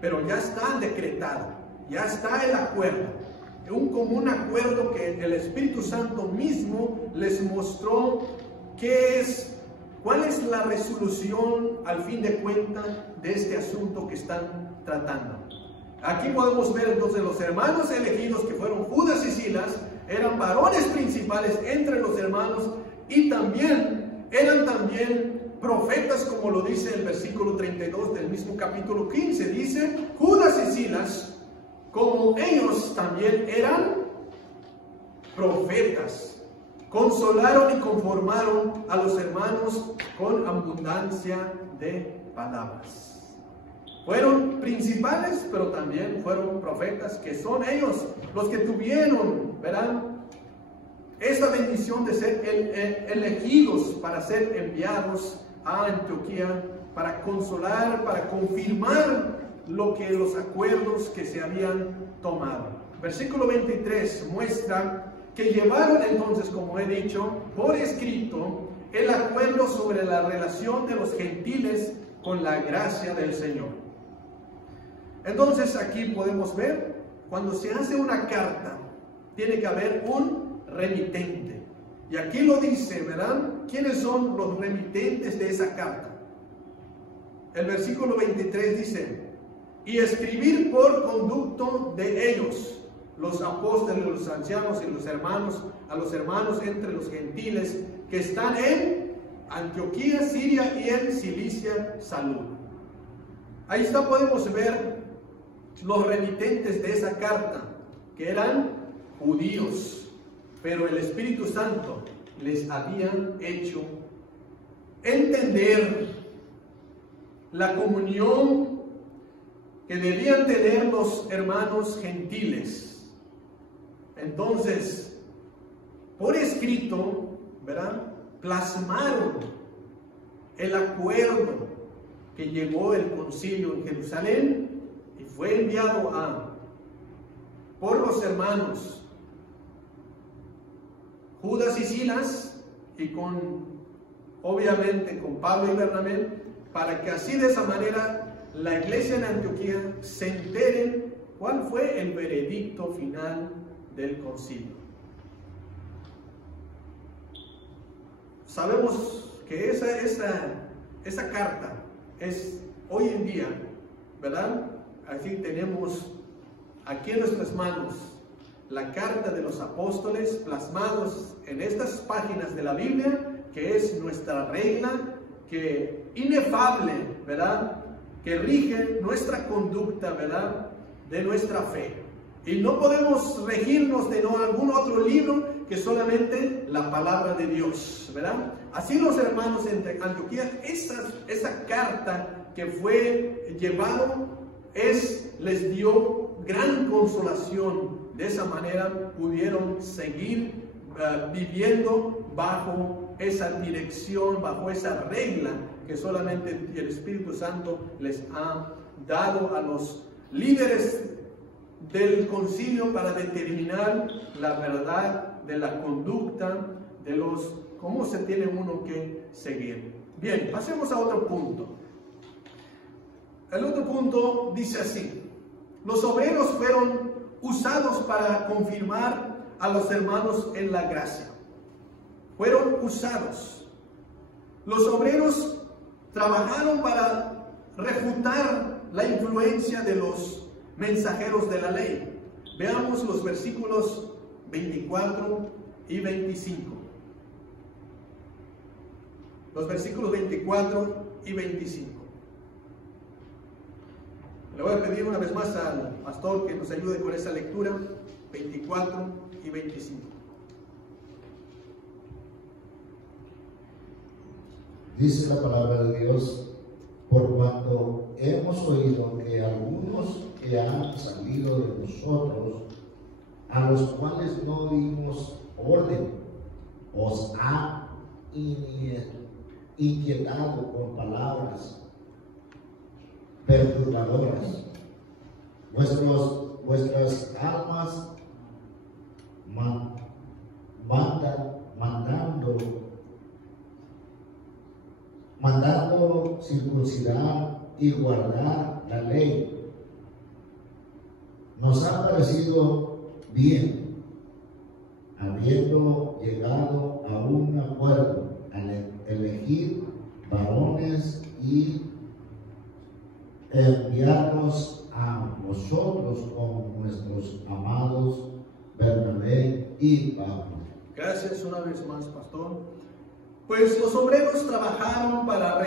Pero ya está decretado, ya está el acuerdo. Un común acuerdo que el Espíritu Santo mismo les mostró cuál es la resolución al fin de cuentas de este asunto que están tratando. Aquí podemos ver entonces los hermanos elegidos, que fueron Judas y Silas, eran varones principales entre los hermanos y eran también profetas, como lo dice el versículo 32 del mismo capítulo 15. Dice, Judas y Silas, como ellos también eran profetas, consolaron y conformaron a los hermanos con abundancia de palabras. Fueron principales, pero también fueron profetas, que son ellos los que tuvieron, ¿verdad?, esta bendición de ser elegidos para ser enviados a Antioquía, para consolar, para confirmar los acuerdos que se habían tomado. Versículo 23 muestra que llevaron entonces, como he dicho, por escrito el acuerdo sobre la relación de los gentiles con la gracia del Señor. Entonces aquí podemos ver, cuando se hace una carta, tiene que haber un remitente. Y aquí lo dice, ¿verdad? ¿Quiénes son los remitentes de esa carta? El versículo 23 dice, y escribir por conducto de ellos, los apóstoles, los ancianos y los hermanos, a los hermanos entre los gentiles que están en Antioquía, Siria y en Cilicia, salud. Ahí está, podemos ver los remitentes de esa carta, que eran judíos, pero el Espíritu Santo les había hecho entender la comunión que debían tener los hermanos gentiles. Entonces, por escrito, ¿verdad?, plasmaron el acuerdo que llegó el concilio en Jerusalén y fue enviado por los hermanos Judas y Silas, y obviamente con Pablo y Bernabé, para que así de esa manera la iglesia en Antioquía se enteren cuál fue el veredicto final del concilio. Sabemos que esa carta es hoy en día, ¿verdad? Así tenemos aquí en nuestras manos la carta de los apóstoles plasmados en estas páginas de la Biblia, que es nuestra regla, que inefable, ¿verdad?, que rige nuestra conducta, ¿verdad?, de nuestra fe. Y no podemos regirnos de algún otro libro que solamente la palabra de Dios, ¿verdad? Así los hermanos en Antioquía, esa carta que fue llevado les dio gran consolación. De esa manera pudieron seguir viviendo bajo esa dirección, bajo esa regla que solamente el Espíritu Santo les ha dado a los líderes del concilio para determinar la verdad de la conducta de cómo se tiene uno que seguir. Bien, pasemos a otro punto. El otro punto dice así: los obreros fueron usados para confirmar a los hermanos en la gracia. Fueron usados. Los obreros trabajaron para refutar la influencia de los mensajeros de la ley. Veamos los versículos 24 y 25. Los versículos 24 y 25. Le voy a pedir una vez más al pastor que nos ayude con esa lectura, 24 y 25. Dice la palabra de Dios: por cuanto hemos oído que algunos que han salido de nosotros, a los cuales no dimos orden, os ha inquietado con palabras perturbadoras. Vuestras almas mandando circuncidar y guardar la ley, nos ha parecido bien, habiendo llegado a un acuerdo al elegir varones y enviarnos a vosotros con nuestros amados Bernabé y Pablo. Gracias una vez más, pastor. Pues los obreros trabajaron para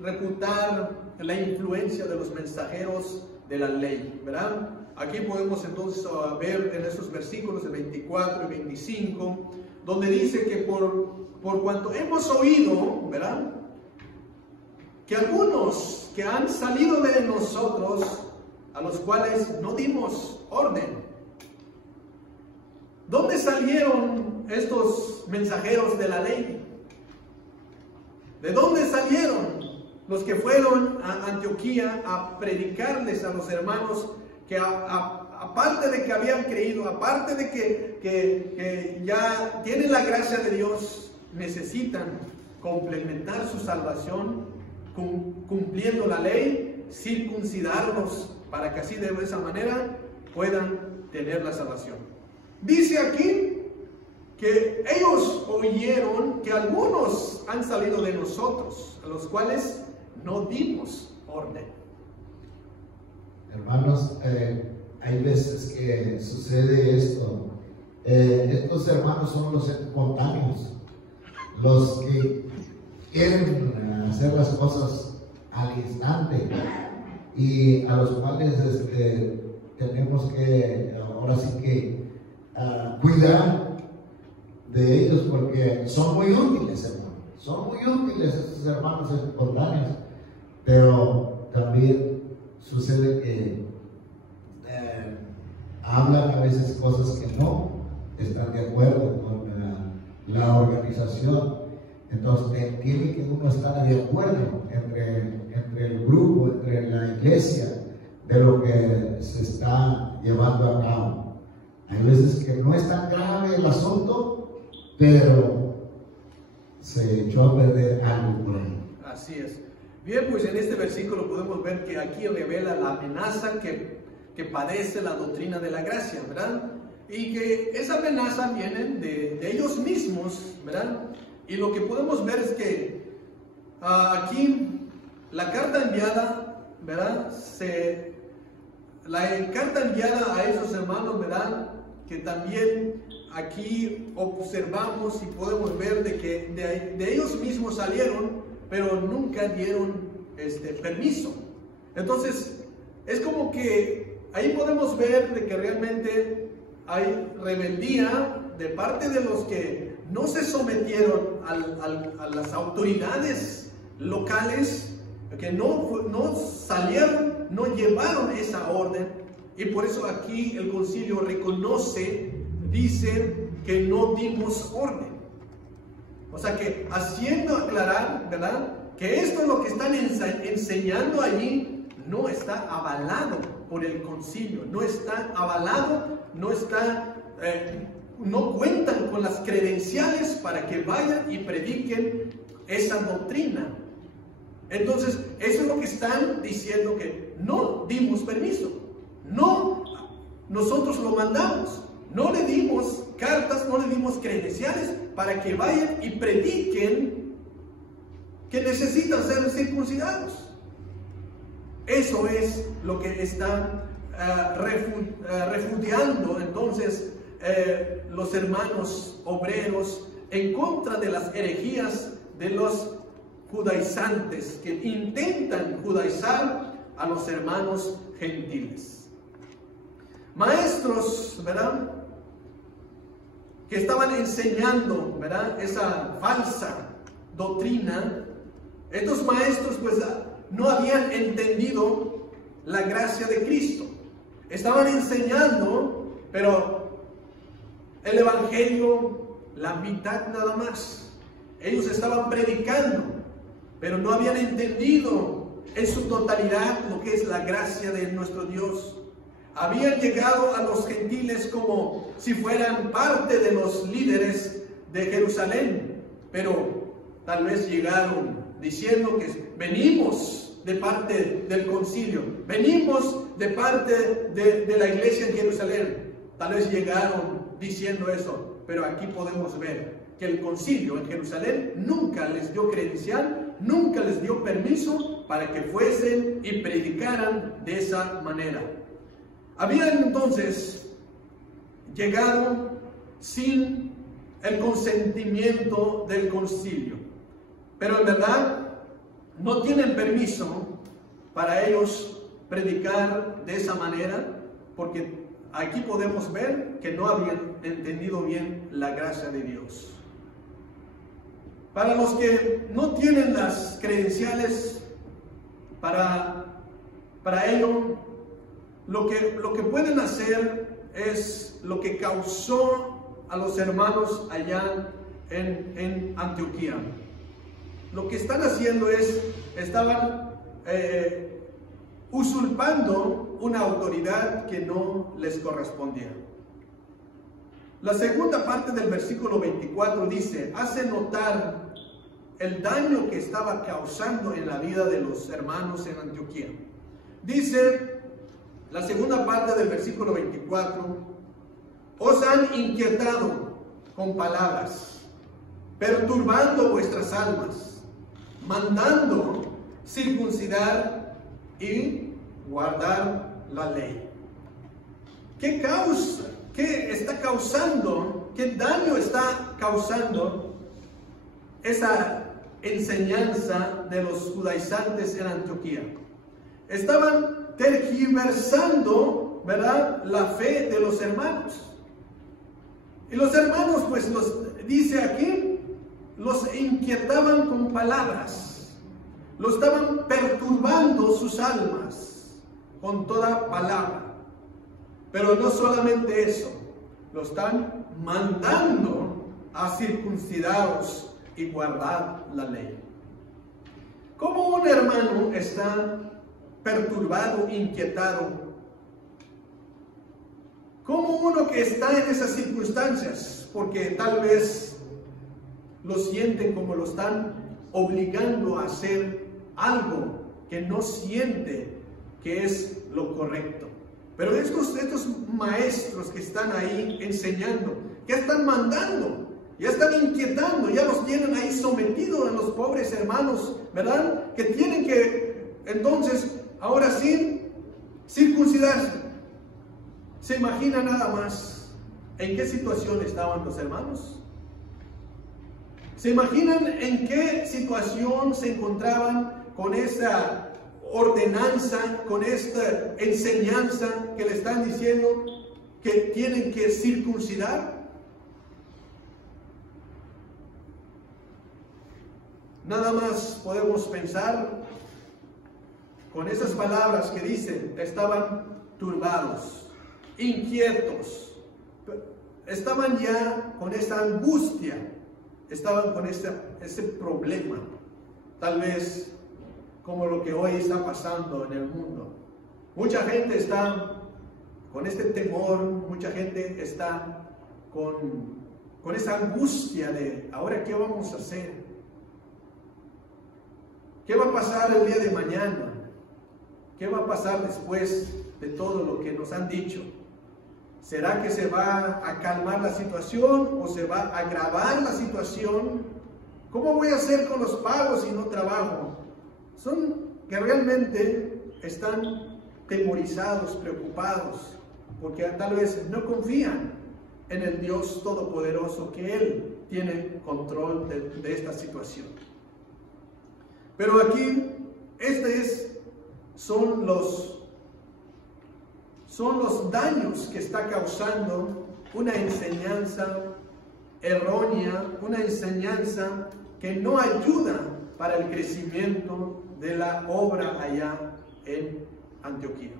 refutar la influencia de los mensajeros de la ley, ¿verdad? Aquí podemos entonces ver en esos versículos de 24 y 25, donde dice que por cuanto hemos oído, ¿verdad?, que algunos que han salido de nosotros, a los cuales no dimos orden. ¿Dónde salieron estos mensajeros de la ley? ¿De dónde salieron los que fueron a Antioquía a predicarles a los hermanos que aparte de que habían creído, aparte de que ya tienen la gracia de Dios, necesitan complementar su salvación cumpliendo la ley, circuncidarlos para que así de esa manera puedan tener la salvación? Dice aquí que ellos oyeron que algunos han salido de nosotros, a los cuales no dimos orden. Hermanos, hay veces que sucede esto. Estos hermanos son los espontáneos, los que quieren hacer las cosas al instante y a los cuales tenemos que, ahora sí que, cuidar de ellos, porque son muy útiles, hermanos. Son muy útiles estos hermanos espontáneos, pero también sucede que hablan a veces cosas que no están de acuerdo con la organización. Entonces tiene que uno estar de acuerdo entre el grupo, entre la iglesia, de lo que se está llevando a cabo. Hay veces que no es tan grave el asunto, pero se echó a perder algo por ahí. Así es. Bien, pues en este versículo podemos ver que aquí revela la amenaza que padece la doctrina de la gracia, ¿verdad? Y que esa amenaza viene de ellos mismos, ¿verdad? Y lo que podemos ver es que aquí la carta enviada, ¿verdad? La carta enviada a esos hermanos, ¿verdad?, que también aquí observamos y podemos ver de que de ellos mismos salieron, pero nunca dieron permiso. Entonces, es como que ahí podemos ver de que realmente hay rebeldía de parte de los que no se sometieron a las autoridades locales, que no salieron, no llevaron esa orden. Y por eso aquí el concilio reconoce, dice que no dimos orden. O sea que haciendo aclarar, ¿verdad?, que esto es lo que están enseñando allí, no está avalado por el concilio, no está avalado, no cuentan con las credenciales para que vayan y prediquen esa doctrina. Entonces, eso es lo que están diciendo, que no dimos permiso. No, nosotros lo mandamos, no le dimos cartas, no le dimos credenciales para que vayan y prediquen que necesitan ser circuncidados. Eso es lo que están refugiando entonces los hermanos obreros en contra de las herejías de los judaizantes que intentan judaizar a los hermanos gentiles. Maestros, ¿verdad?, que estaban enseñando, ¿verdad?, esa falsa doctrina. Estos maestros pues no habían entendido la gracia de Cristo. Estaban enseñando, pero el evangelio, la mitad nada más. Ellos estaban predicando, pero no habían entendido en su totalidad lo que es la gracia de nuestro Dios. Habían llegado a los gentiles como si fueran parte de los líderes de Jerusalén, pero tal vez llegaron diciendo que venimos de parte del concilio, venimos de parte de la iglesia en Jerusalén. Tal vez llegaron diciendo eso, pero aquí podemos ver que el concilio en Jerusalén nunca les dio credencial, nunca les dio permiso para que fuesen y predicaran de esa manera. Habían entonces llegado sin el consentimiento del concilio, pero en verdad no tienen permiso para ellos predicar de esa manera, porque aquí podemos ver que no habían entendido bien la gracia de Dios. Para los que no tienen las credenciales para ello, lo que pueden hacer es lo que causó a los hermanos allá en Antioquía. Lo que están haciendo es, estaban usurpando una autoridad que no les correspondía. La segunda parte del versículo 24 dice, hace notar el daño que estaba causando en la vida de los hermanos en Antioquía. Dice la segunda parte del versículo 24, os han inquietado con palabras, perturbando vuestras almas, mandando circuncidar y guardar la ley. ¿Qué causa? ¿Qué está causando? ¿Qué daño está causando esa enseñanza de los judaizantes en Antioquía? Estaban tergiversando, ¿verdad?, la fe de los hermanos. Y los hermanos, pues, dice aquí, los inquietaban con palabras, lo estaban perturbando sus almas con toda palabra. Pero no solamente eso, lo están mandando a circuncidaros y guardar la ley. ¿Cómo un hermano está perturbado, inquietado? ¿Cómo uno que está en esas circunstancias? Porque tal vez lo sienten como lo están obligando a hacer algo que no siente que es lo correcto. Pero estos maestros que están ahí enseñando, ya están mandando, ya están inquietando, ya los tienen ahí sometidos a los pobres hermanos, ¿verdad? Que tienen que, entonces, ahora sí, circuncidarse. ¿Se imagina nada más en qué situación estaban los hermanos? ¿Se imaginan en qué situación se encontraban con esa ordenanza, con esta enseñanza que le están diciendo que tienen que circuncidar? Nada más podemos pensar con esas palabras que dicen, estaban turbados, inquietos, estaban ya con esa angustia, estaban con ese problema, tal vez como lo que hoy está pasando en el mundo. Mucha gente está con este temor, mucha gente está con esa angustia de, ¿ahora qué vamos a hacer? ¿Qué va a pasar el día de mañana? ¿Qué va a pasar después de todo lo que nos han dicho? ¿Será que se va a calmar la situación o se va a agravar la situación? ¿Cómo voy a hacer con los pagos si no trabajo? Son que realmente están temorizados, preocupados, porque tal vez no confían en el Dios Todopoderoso, que Él tiene control de esta situación. Pero aquí, son los daños que está causando una enseñanza errónea, una enseñanza que no ayuda para el crecimiento de la obra allá en Antioquía.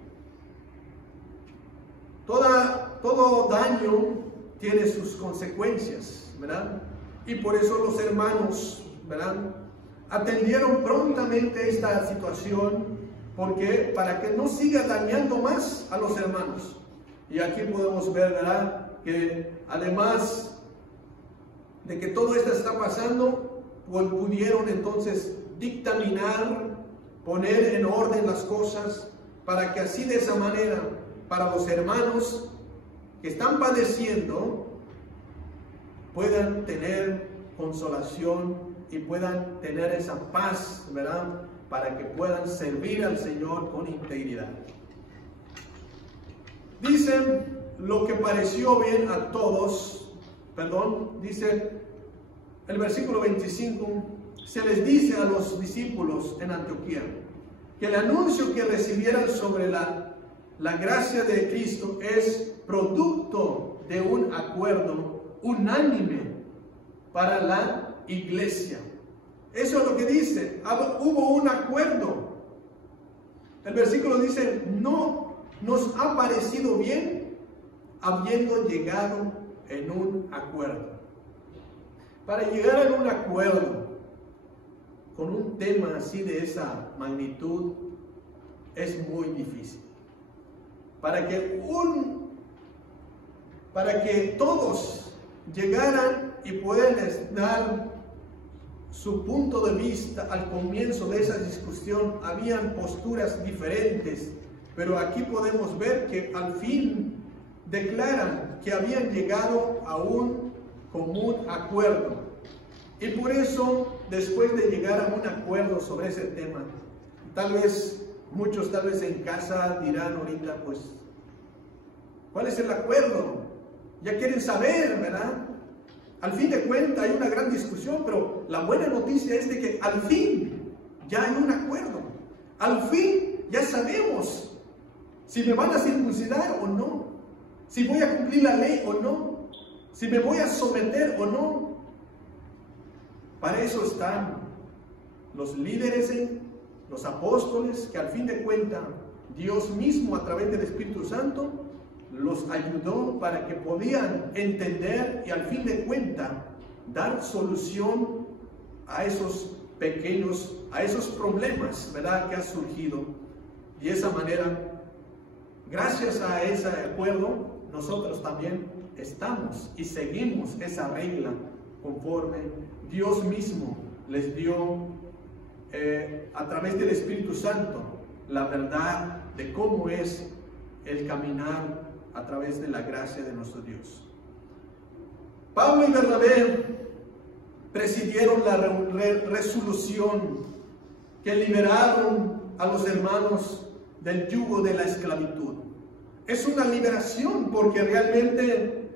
Todo daño tiene sus consecuencias, ¿verdad? Y por eso los hermanos, ¿verdad?, atendieron prontamente esta situación, porque para que no siga dañando más a los hermanos. Y aquí podemos ver, ¿verdad?, que además de que todo esto está pasando, pues pudieron entonces dictaminar, poner en orden las cosas, para que así de esa manera, para los hermanos que están padeciendo, puedan tener consolación y puedan tener esa paz, ¿verdad?, para que puedan servir al Señor con integridad. Dicen lo que pareció bien a todos, dice el versículo 25, se les dice a los discípulos en Antioquía que el anuncio que recibieran sobre la gracia de Cristo es producto de un acuerdo unánime para la iglesia. Eso es lo que dice, hubo un acuerdo. El versículo dice, no nos ha parecido bien habiendo llegado en un acuerdo. Para llegar en un acuerdo con un tema así de esa magnitud es muy difícil. Para que todos llegaran y puedan dar su punto de vista al comienzo de esa discusión, habían posturas diferentes, pero aquí podemos ver que al fin declaran que habían llegado a un común acuerdo. Y por eso, después de llegar a un acuerdo sobre ese tema, muchos en casa dirán ahorita, pues, ¿cuál es el acuerdo? Ya quieren saber, ¿verdad? Al fin de cuentas hay una gran discusión, pero la buena noticia es de que al fin ya hay un acuerdo. Al fin ya sabemos si me van a circuncidar o no, si voy a cumplir la ley o no, si me voy a someter o no. Para eso están los líderes, los apóstoles, que al fin de cuentas Dios mismo a través del Espíritu Santo los ayudó para que podían entender y al fin de cuentas dar solución a esos problemas, ¿verdad?, que han surgido. Y de esa manera, gracias a ese acuerdo, nosotros también estamos y seguimos esa regla conforme Dios mismo les dio a través del Espíritu Santo la verdad de cómo es el caminar a través de la gracia de nuestro Dios. Pablo y Bernabé presidieron la resolución que liberaron a los hermanos del yugo de la esclavitud. Es una liberación porque realmente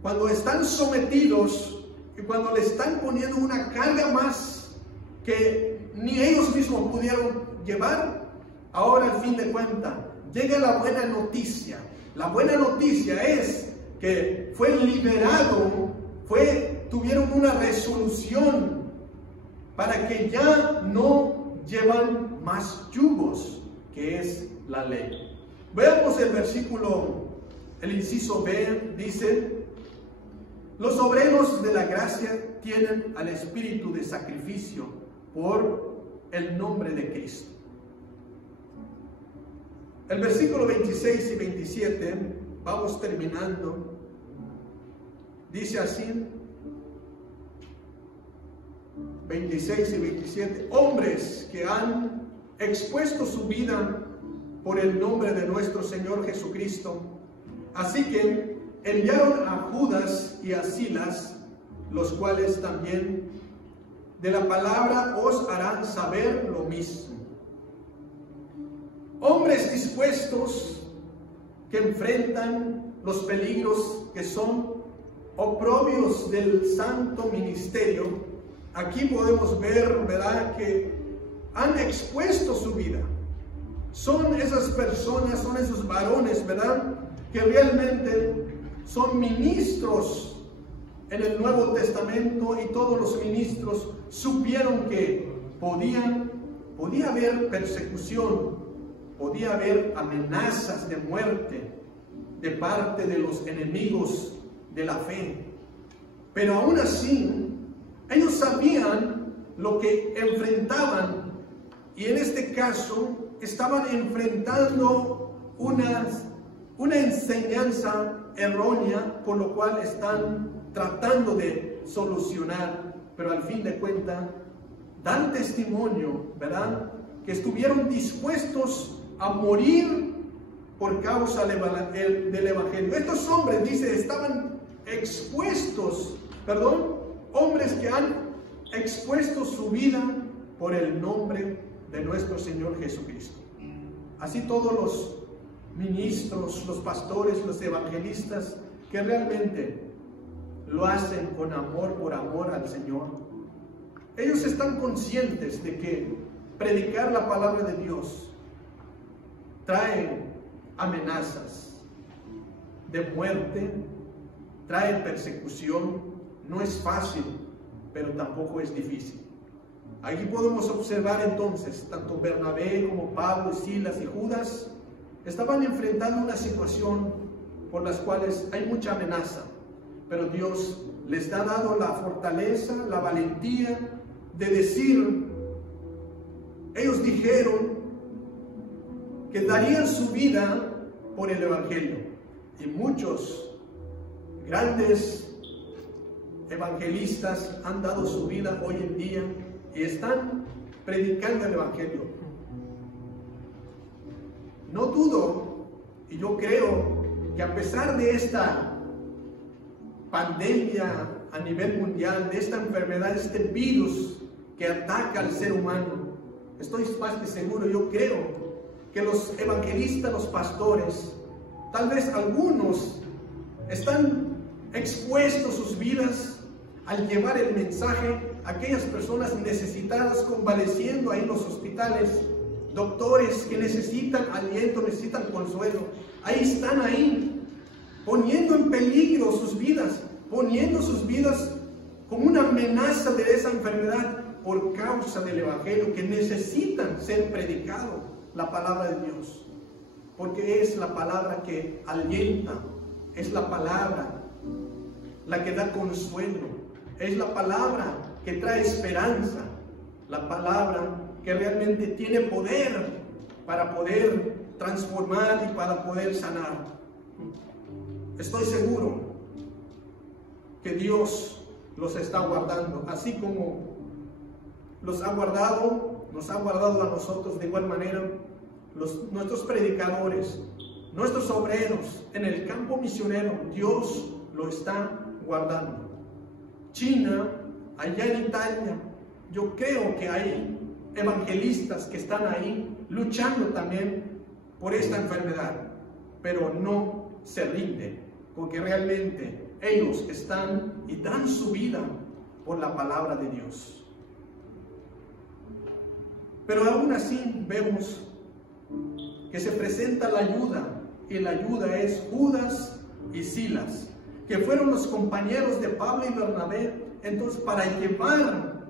cuando están sometidos y cuando le están poniendo una carga más que ni ellos mismos pudieron llevar, ahora al fin de cuentas llega la buena noticia. La buena noticia es que fue liberado, tuvieron una resolución para que ya no llevan más yugos, que es la ley. Veamos el versículo, el inciso B, dice: los obreros de la gracia tienen al espíritu de sacrificio por el nombre de Cristo. El versículo 26 y 27, vamos terminando, dice así, 26 y 27, hombres que han expuesto su vida por el nombre de nuestro Señor Jesucristo, así que enviaron a Judas y a Silas, los cuales también de la palabra os harán saber lo mismo. Hombres dispuestos que enfrentan los peligros que son oprobios del santo ministerio. Aquí podemos ver, ¿verdad?, que han expuesto su vida. Son esas personas, son esos varones, ¿verdad?, que realmente son ministros en el Nuevo Testamento, y todos los ministros supieron que podían podía haber persecución, podía haber amenazas de muerte de parte de los enemigos de la fe. Pero aún así, ellos sabían lo que enfrentaban, y en este caso estaban enfrentando una enseñanza errónea, por lo cual están tratando de solucionar, pero al fin de cuentas dan testimonio, ¿verdad?, que estuvieron dispuestos a morir por causa del Evangelio. Estos hombres, dice, estaban expuestos, hombres que han expuesto su vida por el nombre de nuestro Señor Jesucristo. Así todos los ministros, los pastores, los evangelistas que realmente lo hacen con amor, por amor al Señor, ellos están conscientes de que predicar la palabra de Dios trae amenazas de muerte, trae persecución. No es fácil, pero tampoco es difícil. Aquí podemos observar entonces, tanto Bernabé como Pablo, Silas y Judas estaban enfrentando una situación por las cuales hay mucha amenaza, pero Dios les ha dado la fortaleza, la valentía de decir. Ellos dijeron que darían su vida por el Evangelio, y muchos grandes evangelistas han dado su vida hoy en día y están predicando el Evangelio. No dudo, y yo creo que a pesar de esta pandemia a nivel mundial, de esta enfermedad, este virus que ataca al ser humano, estoy más que seguro, yo creo que los evangelistas, los pastores, tal vez algunos están expuestos sus vidas al llevar el mensaje a aquellas personas necesitadas, convaleciendo ahí en los hospitales, doctores que necesitan aliento, necesitan consuelo. Ahí están ahí, poniendo en peligro sus vidas, poniendo sus vidas como una amenaza de esa enfermedad por causa del Evangelio, que necesitan ser predicado, la palabra de Dios, porque es la palabra que alienta, es la palabra la que da consuelo, es la palabra que trae esperanza, la palabra que realmente tiene poder para poder transformar y para poder sanar. Estoy seguro que Dios los está guardando, así como los ha guardado, nos ha guardado a nosotros de igual manera. Nuestros predicadores, nuestros obreros en el campo misionero, Dios lo está guardando. China, allá en Italia, yo creo que hay evangelistas que están ahí luchando también por esta enfermedad, pero no se rinden, porque realmente ellos están y dan su vida por la palabra de Dios. Pero aún así vemos que se presenta la ayuda, y la ayuda es Judas y Silas, que fueron los compañeros de Pablo y Bernabé, entonces para llevar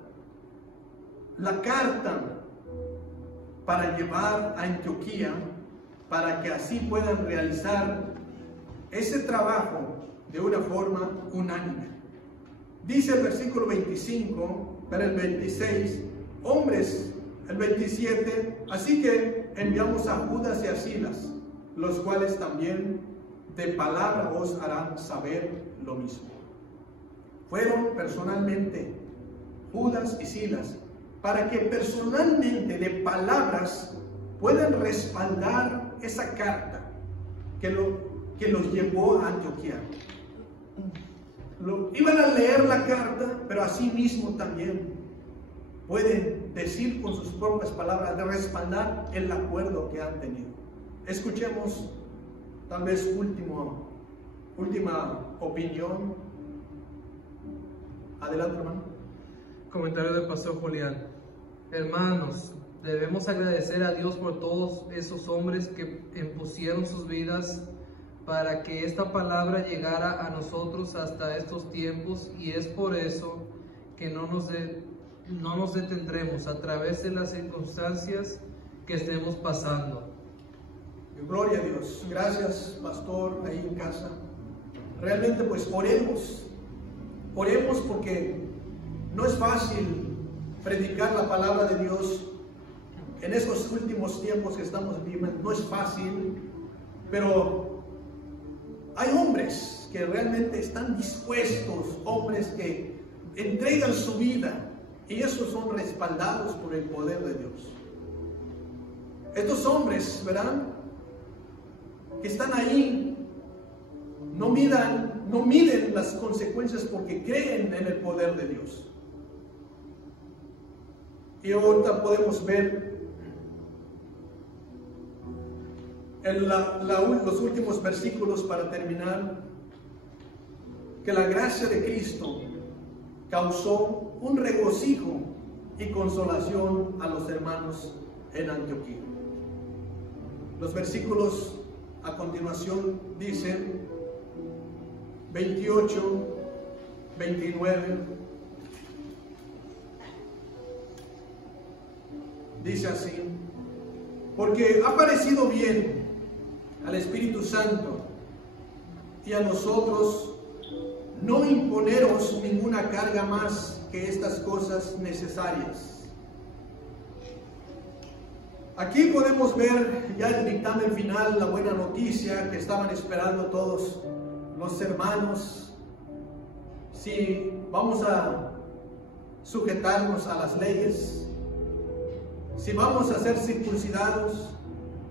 la carta, para llevar a Antioquía, para que así puedan realizar ese trabajo de una forma unánime. Dice el versículo 25, para el 26, hombres, el 27, así que enviamos a Judas y a Silas, los cuales también de palabra os harán saber lo mismo. Fueron personalmente Judas y Silas, para que personalmente de palabras puedan respaldar esa carta que los llevó a Antioquía. Iban a leer la carta, pero así mismo también pueden decir con sus propias palabras, de respaldar el acuerdo que han tenido. Escuchemos tal vez última opinión. Adelante, hermano. Comentario del pastor Julián. Hermanos, debemos agradecer a Dios por todos esos hombres que impusieron sus vidas para que esta palabra llegara a nosotros hasta estos tiempos, y es por eso que no nos no nos detendremos a través de las circunstancias que estemos pasando. Gloria a Dios. Gracias, pastor, ahí en casa. Realmente pues oremos porque no es fácil predicar la palabra de Dios en estos últimos tiempos que estamos viviendo. No es fácil, pero hay hombres que realmente están dispuestos, hombres que entregan su vida, y esos son respaldados por el poder de Dios. Estos hombres, ¿verdad?, que están ahí, no miden las consecuencias porque creen en el poder de Dios. Y ahorita podemos ver en los últimos versículos para terminar, que la gracia de Cristo causó un regocijo y consolación a los hermanos en Antioquía. Los versículos a continuación dicen 28, 29, dice así: porque ha parecido bien al Espíritu Santo y a nosotros no imponeros ninguna carga más que estas cosas necesarias. Aquí podemos ver ya el dictamen final, la buena noticia que estaban esperando todos los hermanos. Si vamos a sujetarnos a las leyes, si vamos a ser circuncidados,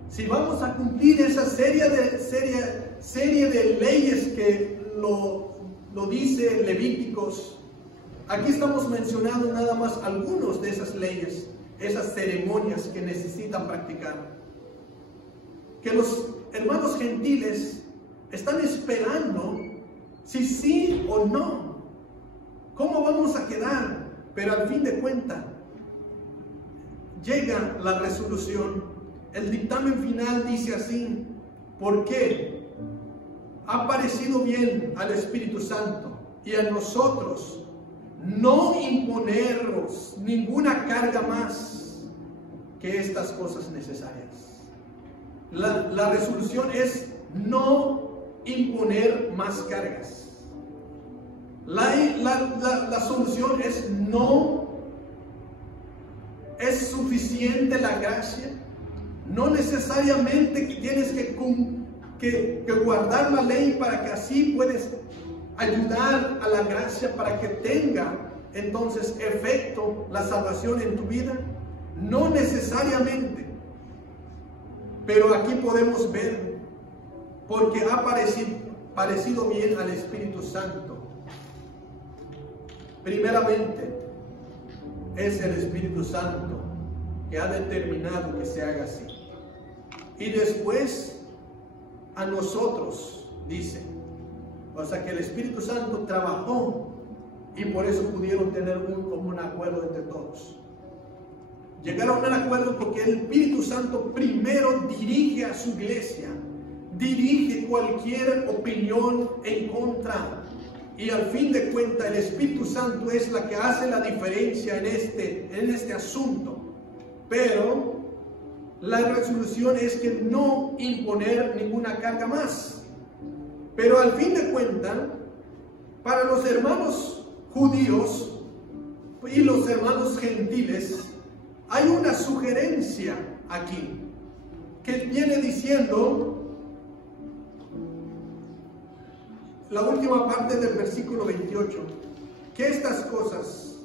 si vamos a cumplir esa serie de leyes que lo dice Levíticos. Aquí estamos mencionando nada más algunos de esas leyes, esas ceremonias que necesitan practicar, que los hermanos gentiles están esperando si sí o no, cómo vamos a quedar. Pero al fin de cuentas llega la resolución. El dictamen final dice así: porque ha parecido bien al Espíritu Santo y a nosotros no imponeros ninguna carga más que estas cosas necesarias. La resolución es no imponer más cargas. La solución es no. Es suficiente la gracia. No necesariamente que tienes que guardar la ley para que así puedes ayudar a la gracia para que tenga entonces efecto la salvación en tu vida. No necesariamente. Pero aquí podemos ver, porque ha parecido bien al Espíritu Santo. Primeramente, es el Espíritu Santo que ha determinado que se haga así. Y después, a nosotros, dice. O sea que el Espíritu Santo trabajó y por eso pudieron tener un común acuerdo entre todos. Llegaron a un acuerdo porque el Espíritu Santo primero dirige a su iglesia, dirige cualquier opinión en contra. Y al fin de cuentas el Espíritu Santo es la que hace la diferencia en este asunto. Pero la resolución es que no imponer ninguna carga más. Pero al fin de cuentas, para los hermanos judíos y los hermanos gentiles, hay una sugerencia aquí que viene diciendo, la última parte del versículo 28, que estas cosas,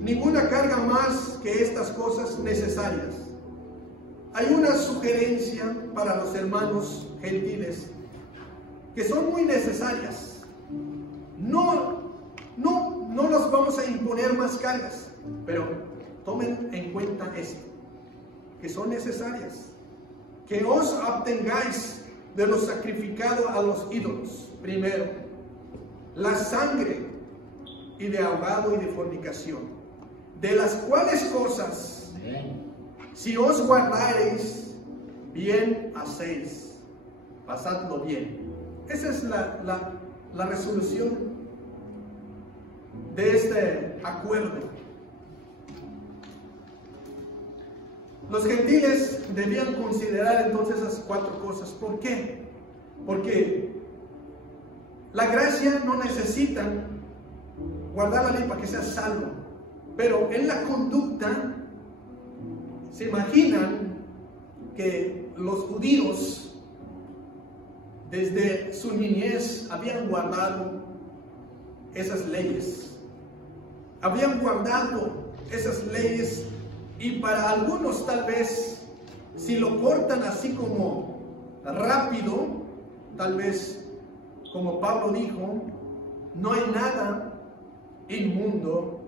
ninguna carga más que estas cosas necesarias. Hay una sugerencia para los hermanos gentiles que son muy necesarias. No los vamos a imponer más cargas, pero tomen en cuenta esto, que son necesarias. Que os abstengáis de lo sacrificado a los ídolos, primero, la sangre y de ahogado y de fornicación, de las cuales cosas, si os guardareis, bien hacéis, pasadlo bien. Esa es la resolución. de este acuerdo. Los gentiles debían considerar entonces esas 4 cosas. ¿Por qué? Porque la gracia no necesita guardar la ley para que sea salvo, pero en la conducta se imaginan que los judíos desde su niñez habían guardado esas leyes, y para algunos tal vez si lo cortan así como rápido, tal vez como Pablo dijo, no hay nada inmundo,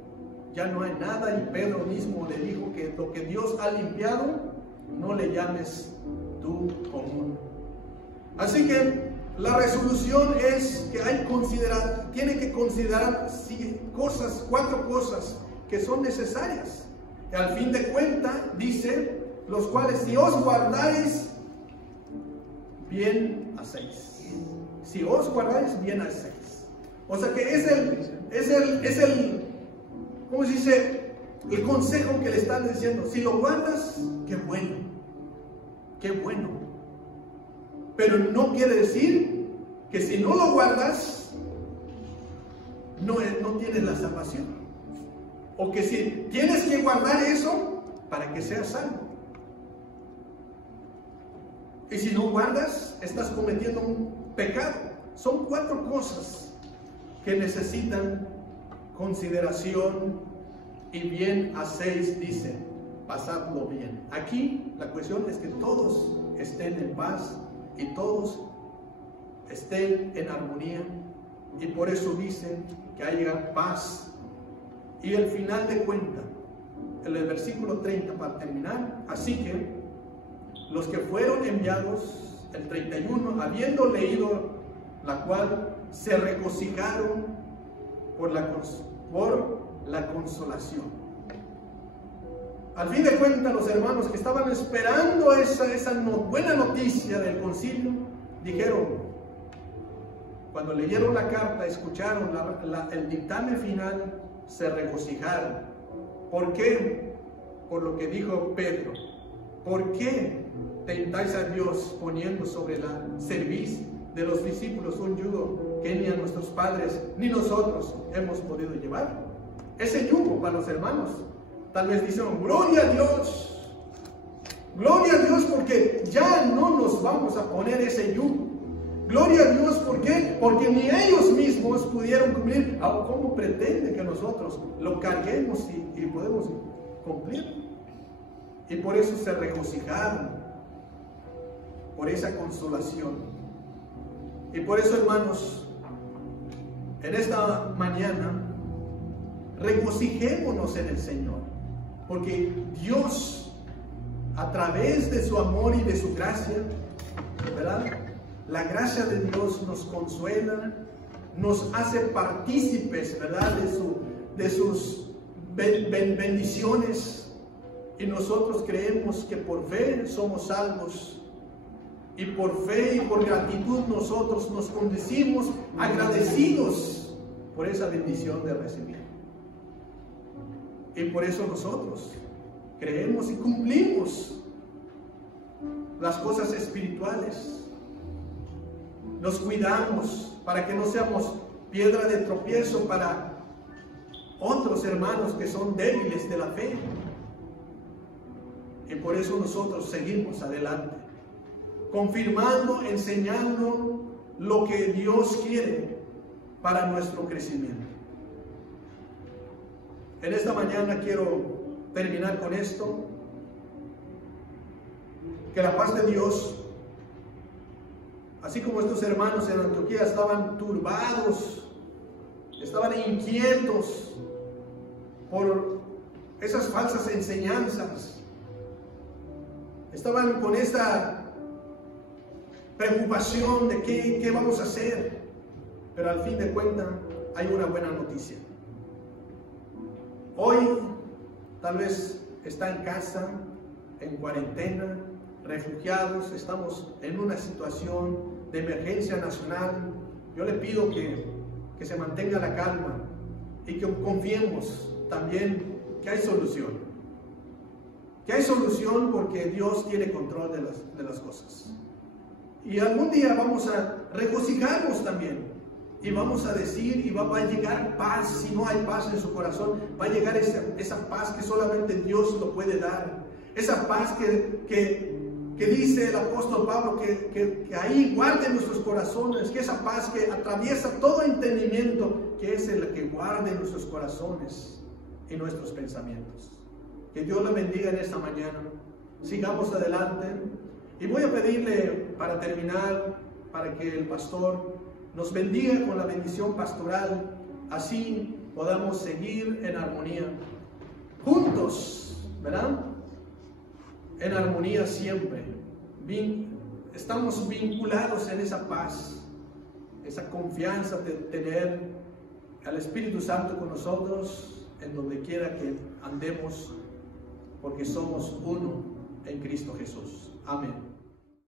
ya no hay nada, y Pedro mismo le dijo que lo que Dios ha limpiado, no le llames tú común. Así que la resolución es que tiene que considerar 4 cosas que son necesarias. Y al fin de cuentas, dice, los cuales si os guardáis, bien hacéis. Si os guardáis, bien hacéis. O sea que es el ¿cómo se dice? El consejo que le están diciendo. Si lo guardas, qué bueno. Qué bueno. Pero no quiere decir que si no lo guardas, no tienes la salvación. O que si tienes que guardar eso para que seas salvo. Y si no guardas, estás cometiendo un pecado. Son 4 cosas que necesitan consideración. Y bien hacéis, dice, pasadlo bien. Aquí la cuestión es que todos estén en paz y todos estén en armonía, y por eso dice que haya paz. Y el final de cuentas, en el versículo 30 para terminar, así que los que fueron enviados, el 31, habiendo leído la cual se regocijaron por la consolación. Al fin de cuentas, los hermanos que estaban esperando esa buena noticia del concilio, dijeron, cuando leyeron la carta, escucharon el dictamen final, se regocijaron. ¿Por qué? Por lo que dijo Pedro. ¿Por qué tentáis a Dios poniendo sobre la cerviz de los discípulos un yugo que ni a nuestros padres ni nosotros hemos podido llevar? Ese yugo para los hermanos, tal vez dicen, gloria a Dios, porque ya no nos vamos a poner ese yugo. Gloria a Dios, ¿por qué? Porque ni ellos mismos pudieron cumplir. ¿Cómo pretende que nosotros lo carguemos y podemos cumplir? Y por eso se regocijaron, por esa consolación. Y por eso, hermanos, en esta mañana, regocijémonos en el Señor, porque Dios, a través de su amor y de su gracia, ¿verdad? La gracia de Dios nos consuela, nos hace partícipes, ¿verdad? De sus bendiciones, y nosotros creemos que por fe somos salvos, y por fe y por gratitud nosotros nos conducimos agradecidos por esa bendición de recibir. Y por eso nosotros creemos y cumplimos las cosas espirituales. Nos cuidamos para que no seamos piedra de tropiezo para otros hermanos que son débiles de la fe. Y por eso nosotros seguimos adelante, confirmando, enseñando lo que Dios quiere para nuestro crecimiento. En esta mañana quiero terminar con esto. Que la paz de Dios, así como estos hermanos en Antioquía estaban turbados, estaban inquietos por esas falsas enseñanzas, estaban con esta preocupación de qué vamos a hacer, pero al fin de cuentas hay una buena noticia. Hoy tal vez está en casa, en cuarentena, refugiados, estamos en una situación de emergencia nacional. Yo le pido que se mantenga la calma y que confiemos también que hay solución. Que hay solución porque Dios tiene control de las cosas. Y algún día vamos a regocijarnos también. Y vamos a decir, y va a llegar paz. Si no hay paz en su corazón, va a llegar esa paz que solamente Dios lo puede dar. Esa paz que dice el apóstol Pablo que ahí guarde nuestros corazones, que esa paz que atraviesa todo entendimiento, que es el que guarde nuestros corazones y nuestros pensamientos. Que Dios le bendiga en esta mañana. Sigamos adelante. Y voy a pedirle para terminar, para que el pastor nos bendiga con la bendición pastoral, así podamos seguir en armonía, juntos, ¿verdad? En armonía siempre. Estamos vinculados en esa paz, esa confianza de tener al Espíritu Santo con nosotros en donde quiera que andemos, porque somos uno en Cristo Jesús. Amén.